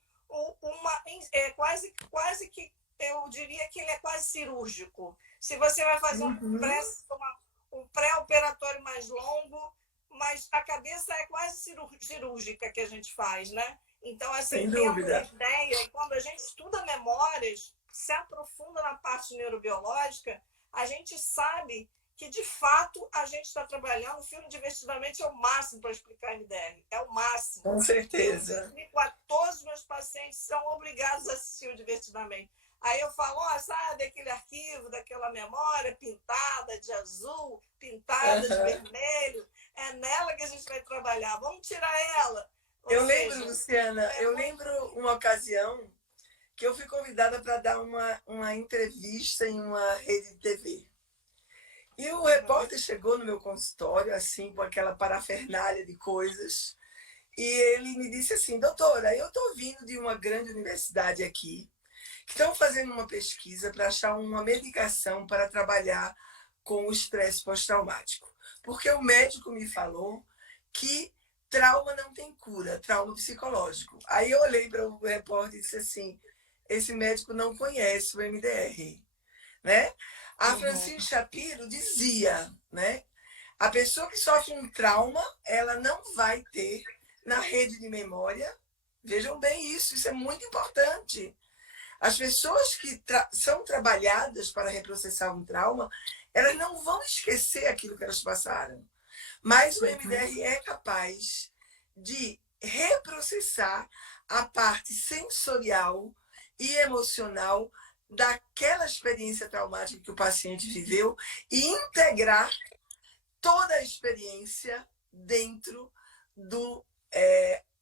quase que, eu diria que ele é quase cirúrgico. Se você vai fazer um pré-operatório mais longo, mas a cabeça é quase cirúrgica que a gente faz, né? Então, assim, Sem tendo dúvida. ideia, e quando a gente estuda memórias, se aprofunda na parte neurobiológica, a gente sabe que, de fato, a gente está trabalhando. O filme Divertidamente é o máximo para explicar MDR, é o máximo. Com Eu certeza. explico a todos os meus pacientes, são obrigados a assistir o Divertidamente. Aí eu falo, sabe aquele arquivo daquela memória pintada de azul, pintada de Uhum. vermelho? É nela que a gente vai trabalhar. Vamos tirar ela. Ou Eu lembro, seja, Luciana, é eu muito... lembro uma ocasião que eu fui convidada para dar uma entrevista em uma rede de TV. E o Uhum. repórter chegou no meu consultório, assim, com aquela parafernália de coisas, e ele me disse assim: doutora, eu estou vindo de uma grande universidade aqui, que estão fazendo uma pesquisa para achar uma medicação para trabalhar com o estresse pós-traumático. Porque o médico me falou que trauma não tem cura, trauma psicológico. Aí eu olhei para o repórter e disse assim: esse médico não conhece o MDR, né? A Uhum. Francine Shapiro dizia, né? A pessoa que sofre um trauma, ela não vai ter na rede de memória. Vejam bem isso é muito importante. As pessoas que são trabalhadas para reprocessar um trauma, elas não vão esquecer aquilo que elas passaram. Mas o Uhum. MDR é capaz de reprocessar a parte sensorial e emocional daquela experiência traumática que o paciente viveu e integrar toda a experiência dentro do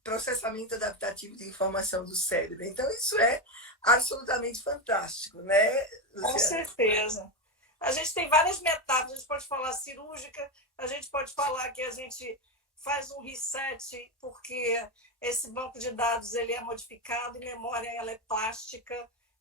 processamento adaptativo de informação do cérebro. Então, isso é absolutamente fantástico, né, Com Luciana? certeza. A gente tem várias metáforas. A gente pode falar cirúrgica, a gente pode falar que a gente faz um reset porque esse banco de dados ele é modificado e memória ela é plástica,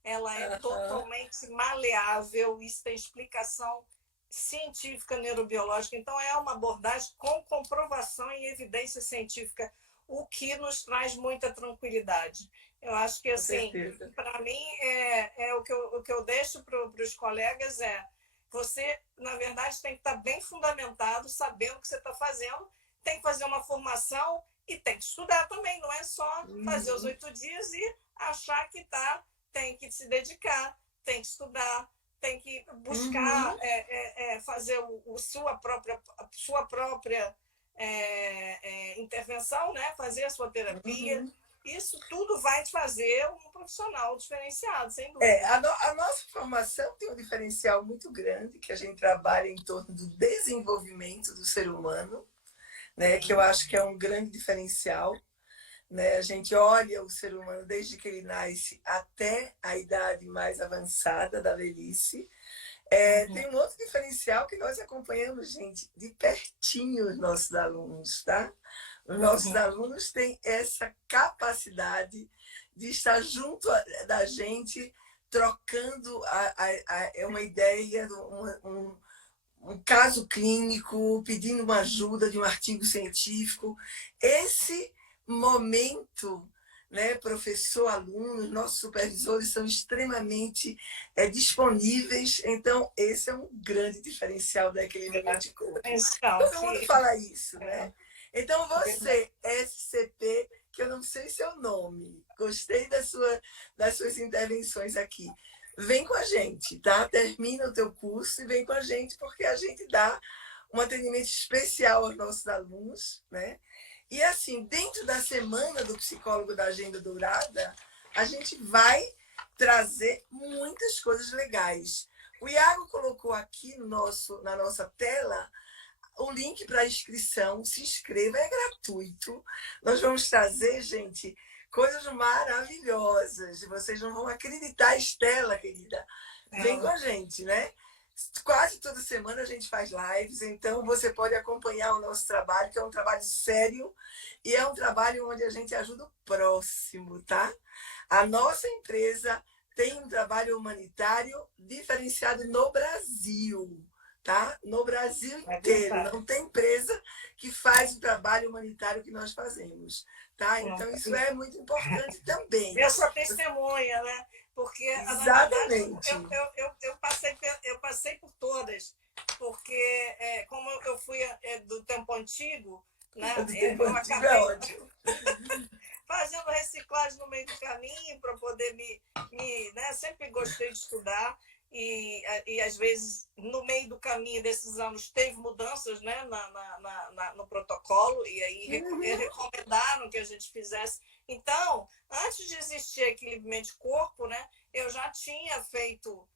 ela é Uhum. totalmente maleável. Isso tem explicação científica neurobiológica. Então, é uma abordagem com comprovação e evidência científica, o que nos traz muita tranquilidade. Eu acho que, Com assim, certeza. para mim, o que eu deixo para os colegas é você, na verdade, tem que estar bem fundamentado, sabendo o que você está fazendo, tem que fazer uma formação e tem que estudar também, não é só fazer os Uhum. 8 dias e achar que está, tem que se dedicar, tem que estudar, tem que buscar Uhum. fazer sua própria intervenção, né? Fazer a sua terapia. Uhum. Isso tudo vai te fazer um profissional diferenciado, sem dúvida. A nossa formação tem um diferencial muito grande, que a gente trabalha em torno do desenvolvimento do ser humano, né, que eu acho que é um grande diferencial. Né? A gente olha o ser humano desde que ele nasce até a idade mais avançada da velhice. Uhum. Tem um outro diferencial que nós acompanhamos, gente, de pertinho os nossos alunos, tá? Os nossos Uhum. alunos têm essa capacidade de estar junto da gente, trocando uma ideia, um caso clínico, pedindo uma ajuda de um artigo científico. Esse momento, né, professor, aluno, nossos supervisores são extremamente disponíveis. Então, esse é um grande diferencial da Equilibramente Coaching. Então, Todo mundo que fala isso, é né? Então, verdade. você, SCP, que eu não sei seu nome, gostei das suas intervenções aqui. Vem com a gente, tá? Termina o teu curso e vem com a gente, porque a gente dá um atendimento especial aos nossos alunos, né? E assim, dentro da semana do psicólogo da Agenda Dourada, a gente vai trazer muitas coisas legais. O Iago colocou aqui na nossa tela o link para inscrição. Se inscreva, é gratuito. Nós vamos trazer, gente, coisas maravilhosas. Vocês não vão acreditar, Estela, querida. Vem com É, a gente, né? Quase toda semana a gente faz lives, então você pode acompanhar o nosso trabalho, que é um trabalho sério e é um trabalho onde a gente ajuda o próximo, tá? A nossa empresa tem um trabalho humanitário diferenciado no Brasil, tá? No Brasil é inteiro. verdade. Não tem empresa que faz o trabalho humanitário que nós fazemos, tá? Então isso é muito importante também. Eu sou testemunha, né? Porque, na verdade, Exatamente. eu passei por todas. Porque, como eu fui do tempo antigo, né? Do tempo Eu antigo é acabei ótimo. fazendo reciclagem no meio do caminho para poder né? Sempre gostei de estudar e às vezes no meio do caminho desses anos teve mudanças, né, no protocolo e aí recomendaram que a gente fizesse. Então, antes de existir equilíbrio mente-corpo, né, eu já tinha feito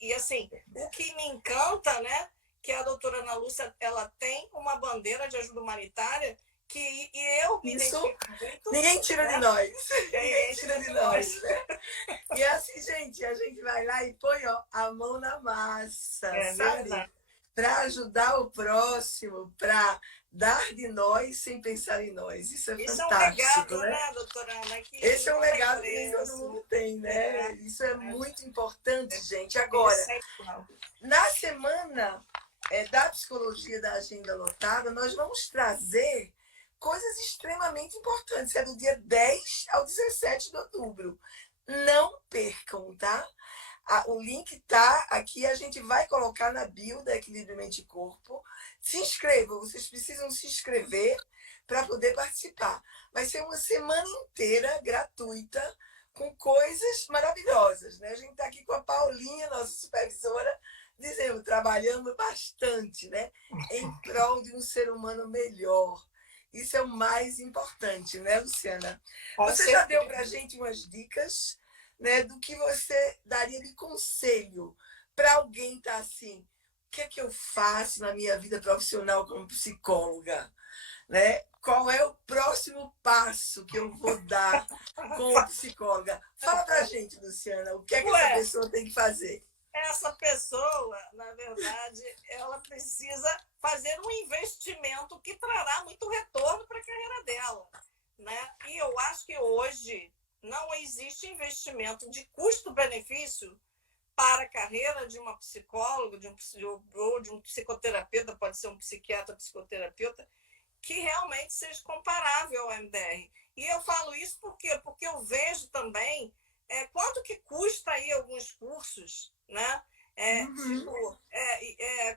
e assim, o que me encanta, né, que a doutora Ana Lúcia, ela tem uma bandeira de ajuda humanitária e eu me identifico muito. Ninguém tira de nós. Ninguém tira de nós. Né? E assim, gente, a gente vai lá e põe a mão na massa, sabe? Para ajudar o próximo, para dar de nós sem pensar em nós. Isso é fantástico. É um legado, né, doutora Ana? Esse é um legado que nem todo mundo tem, né? Isso é muito importante, gente. Agora, na semana da psicologia da agenda lotada, nós vamos trazer coisas extremamente importantes. É do dia 10 ao 17 de outubro. Não percam, tá? O link tá aqui, a gente vai colocar na bio da Equilíbrio Mente e Corpo. Se inscrevam, vocês precisam se inscrever para poder participar. Vai ser uma semana inteira gratuita com coisas maravilhosas, né? A gente está aqui com a Paulinha, nossa supervisora, dizendo, trabalhando bastante, né? Em prol de um ser humano melhor. Isso é o mais importante, né, Luciana? Você já deu para a gente umas dicas, né, do que você daria de conselho para alguém estar assim, o que é que eu faço na minha vida profissional como psicóloga? Né? Qual é o próximo passo que eu vou dar como psicóloga? Fala para a gente, Luciana, o que é que essa pessoa tem que fazer? Essa pessoa, na verdade, ela precisa fazer um investimento que trará muito retorno para a carreira dela, né? E eu acho que hoje não existe investimento de custo-benefício para a carreira de uma psicóloga, ou de um psicoterapeuta, pode ser um psiquiatra, psicoterapeuta, que realmente seja comparável ao MDR. E eu falo isso porque eu vejo também quanto que custa aí alguns cursos, né?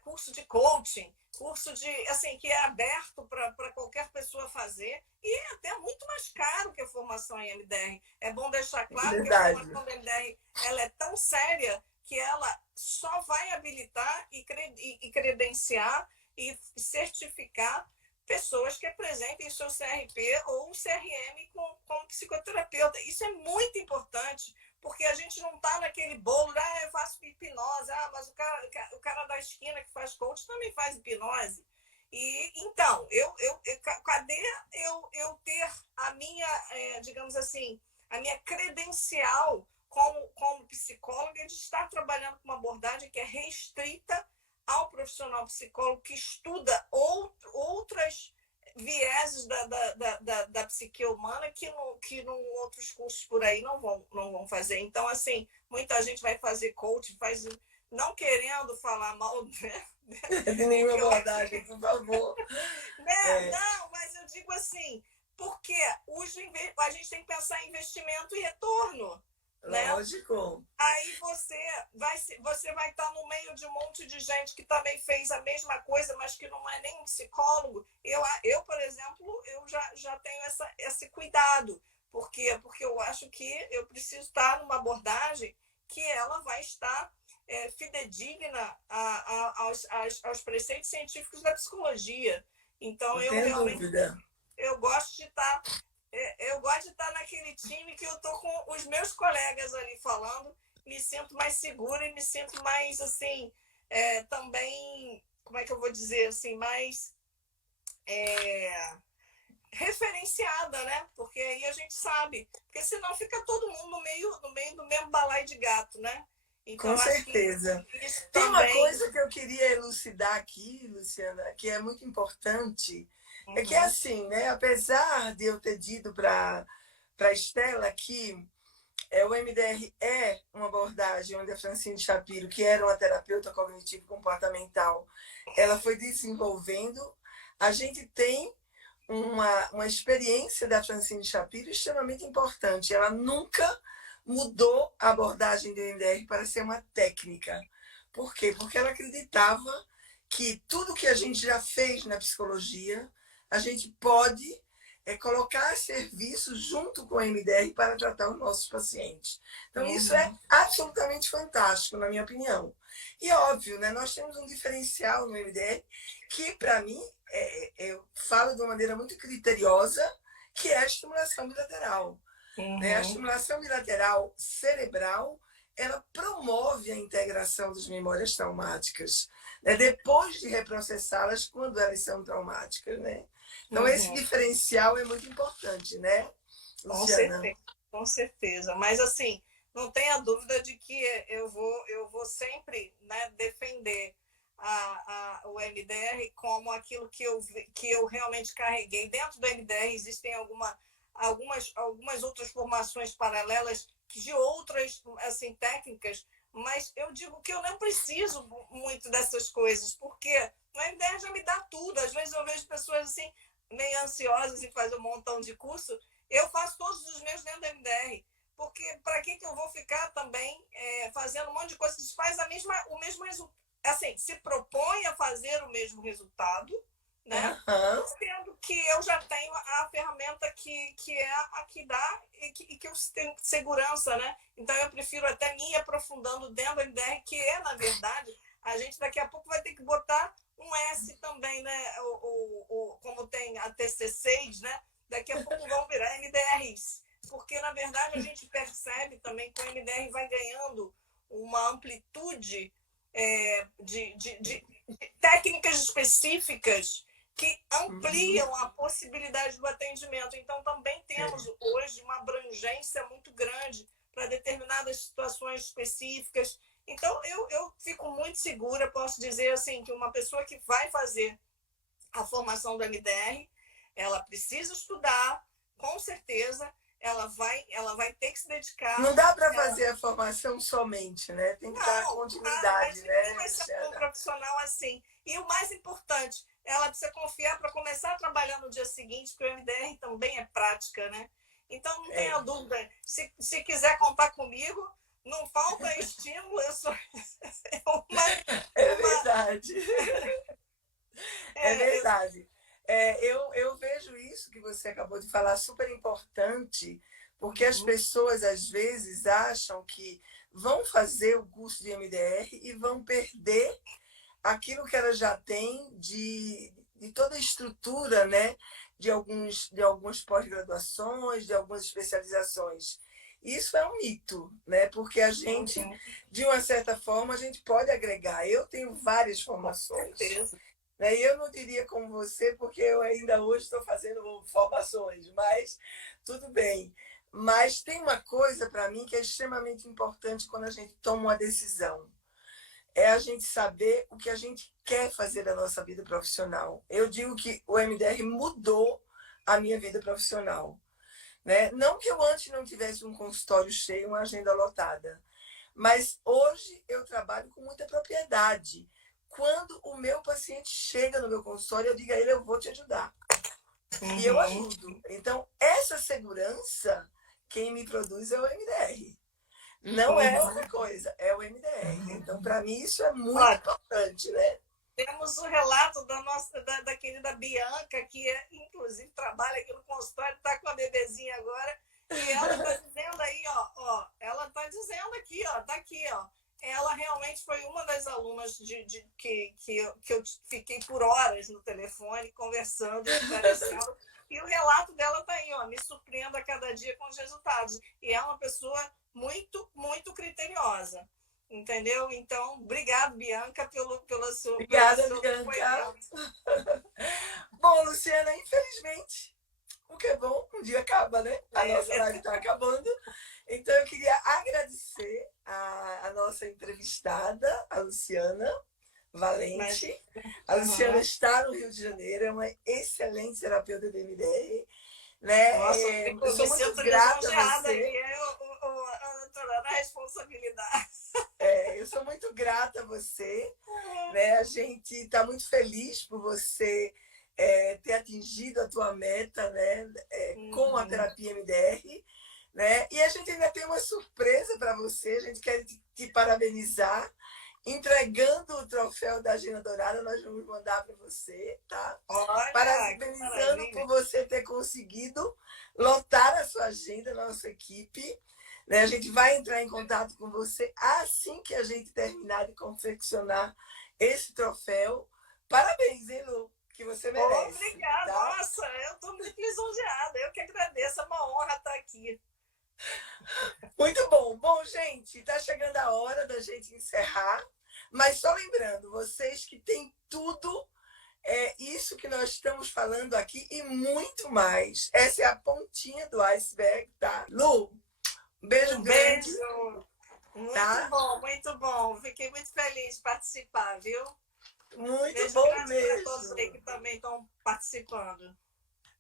Curso de coaching, curso de, assim, que é aberto para qualquer pessoa fazer e é até muito mais caro que a formação em MDR. É bom deixar claro que a formação em MDR ela é tão séria que ela só vai habilitar e credenciar e certificar pessoas que apresentem seu CRP ou CRM como psicoterapeuta. Isso é muito importante, porque a gente não está naquele bolo, eu faço hipnose, mas o cara da esquina que faz coach também faz hipnose. E então, cadê eu ter a minha, digamos assim, a minha credencial como psicóloga de estar trabalhando com uma abordagem que é restrita ao profissional psicólogo que estuda outras vieses da psique humana que outros cursos por aí não vão fazer. Então, assim, muita gente vai fazer coaching, não querendo falar mal, né? De nenhuma abordagem, por favor. Né? Não, mas eu digo assim, porque a gente tem que pensar em investimento e retorno. Lógico. Né? Aí você vai estar no meio de um monte de gente que também fez a mesma coisa, mas que não é nem um psicólogo. Eu por exemplo, eu já tenho esse cuidado. Por quê? Porque eu acho que eu preciso estar numa abordagem que ela vai estar fidedigna aos preceitos científicos da psicologia. Então, eu gosto de estar... Eu gosto de estar naquele time que eu estou com os meus colegas ali falando, me sinto mais segura e me sinto mais, assim, também, como é que eu vou dizer, assim, mais referenciada, né? Porque aí a gente sabe, porque senão fica todo mundo no meio do mesmo balaio de gato, né? Então, com certeza. Tem uma coisa que eu queria elucidar aqui, Luciana, que é muito importante, é que assim, né? Apesar de eu ter dito para a Estela que o MDR é uma abordagem onde a Francine Shapiro, que era uma terapeuta cognitivo-comportamental, ela foi desenvolvendo, a gente tem uma experiência da Francine Shapiro extremamente importante. Ela nunca mudou a abordagem do MDR para ser uma técnica. Por quê? Porque ela acreditava que tudo que a gente já fez na psicologia, a gente pode colocar a serviço junto com o MDR para tratar os nossos pacientes. Então, isso é Uhum. absolutamente fantástico, na minha opinião. E óbvio, né, nós temos um diferencial no MDR que, para mim, eu falo de uma maneira muito criteriosa, que é a estimulação bilateral. Né? A Uhum. estimulação bilateral cerebral, ela promove a integração das memórias traumáticas, né? Depois de reprocessá-las quando elas são traumáticas, né? Então, esse Uhum. diferencial é muito importante, né, Com Luciana? certeza, com certeza. Mas assim, não tenha dúvida de que eu vou sempre, né, defender o MDR como aquilo que eu realmente carreguei. Dentro do MDR existem algumas outras formações paralelas de outras assim, técnicas, mas eu digo que eu não preciso muito dessas coisas, porque o MDR já me dá tudo. Às vezes eu vejo pessoas assim, meio ansiosas em fazer um montão de curso. Eu faço todos os meus dentro do MDR. Porque para que eu vou ficar também fazendo um monte de coisa? Faz o mesmo resultado. Assim, se propõe a fazer o mesmo resultado, né? Uhum. Sendo que eu já tenho a ferramenta que é a que dá e que eu tenho segurança, né? Então eu prefiro até me ir aprofundando dentro do MDR, que é, na verdade, a gente daqui a pouco vai ter que botar um S também, né? Como tem a TC6, né? Daqui a pouco vão virar MDRs, porque na verdade a gente percebe também que o MDR vai ganhando uma amplitude de técnicas específicas que Uhum. ampliam a possibilidade do atendimento. Então também temos É. hoje uma abrangência muito grande para determinadas situações específicas. Então eu fico muito segura, posso dizer assim, que uma pessoa que vai fazer a formação do MDR, ela precisa estudar, com certeza, ela vai ter que se dedicar. Não dá para Ela, fazer a formação somente, né? Tem que dar não, claro, continuidade, mas ninguém né, vai ser um Luciana? profissional assim. E o mais importante, ela precisa confiar para começar a trabalhar no dia seguinte, porque o MDR também é prática, né? Então, não tenha É, dúvida. Se quiser contar comigo, não falta estímulo. Eu sou uma, é uma verdade. É eu, verdade. Eu vejo isso que você acabou de falar super importante, porque as uhum, pessoas às vezes acham que vão fazer o curso de MDR e vão perder aquilo que elas já têm de toda a estrutura, né? De algumas pós-graduações, de algumas especializações. Isso é um mito, né? Porque a gente, uhum, de uma certa forma, a gente pode agregar. Eu tenho várias com formações. certeza. Né? E eu não diria como você, porque eu ainda hoje estou fazendo formações, mas tudo bem. Mas tem uma coisa para mim que é extremamente importante quando a gente toma uma decisão. É a gente saber o que a gente quer fazer da nossa vida profissional. Eu digo que o MDR mudou a minha vida profissional. Né? Não que eu antes não tivesse um consultório cheio, uma agenda lotada, mas hoje eu trabalho com muita propriedade. Quando o meu paciente chega no meu consultório, eu digo a ele, eu vou te ajudar. E eu Uhum. ajudo. Então, essa segurança, quem me produz é o MDR. Não é Uhum. outra coisa, é o MDR. Então, para mim, isso é muito Olha, importante, né? temos o relato da querida Bianca, que inclusive trabalha aqui no consultório, está com a bebezinha agora, e ela está dizendo aí, ela está dizendo aqui, está aqui, ó. Ela realmente foi uma das alunas que eu fiquei por horas no telefone, conversando, esclarecendo. E o relato dela está aí, ó, me surpreendo a cada dia com os resultados. E é uma pessoa muito, muito criteriosa. Entendeu? Então, obrigado, Bianca, pelo Obrigada, seu Bianca. depoimento. Bom, Luciana, infelizmente, o que é bom, um dia acaba, né? A nossa live É, está acabando. Então, eu queria agradecer a nossa entrevistada, a Luciana mas, Valente. A Luciana uhum. está no Rio de Janeiro, é uma excelente terapeuta de MDR. Nossa, Né? Eu me sou muito sinto grata a lisonjeada você. aqui, a doutora, na responsabilidade. Eu sou muito grata a você. Né? A gente está muito feliz por você ter atingido a tua meta, né? Com a Uhum. terapia MDR. Né? E a gente ainda tem uma surpresa para você. A gente quer te parabenizar entregando o troféu da Agenda Dourada, nós vamos mandar para você, tá? Olha, que Parabenizando por maravilha. você ter conseguido lotar a sua agenda, nossa equipe. Né? A gente vai entrar em contato com você assim que a gente terminar de confeccionar esse troféu. Parabéns, hein, Lu? Que você merece. Obrigada. Tá? Nossa, eu estou muito lisonjeada. Eu que agradeço. É uma honra estar aqui. Muito bom. Bom, gente, está chegando a hora da gente encerrar. Mas só lembrando, vocês que têm tudo isso que nós estamos falando aqui e muito mais. Essa é a pontinha do iceberg, tá? Lu, um beijo grande. Beijo. Muito Tá? bom, muito bom. Fiquei muito feliz de participar, viu? Muito Beijo bom grande para mesmo. todos aí que também estão participando.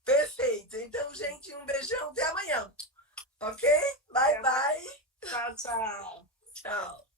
Perfeito. Então, gente, um beijão. Até amanhã. Ok? Bye, bye. Tchau, tchau. Tchau.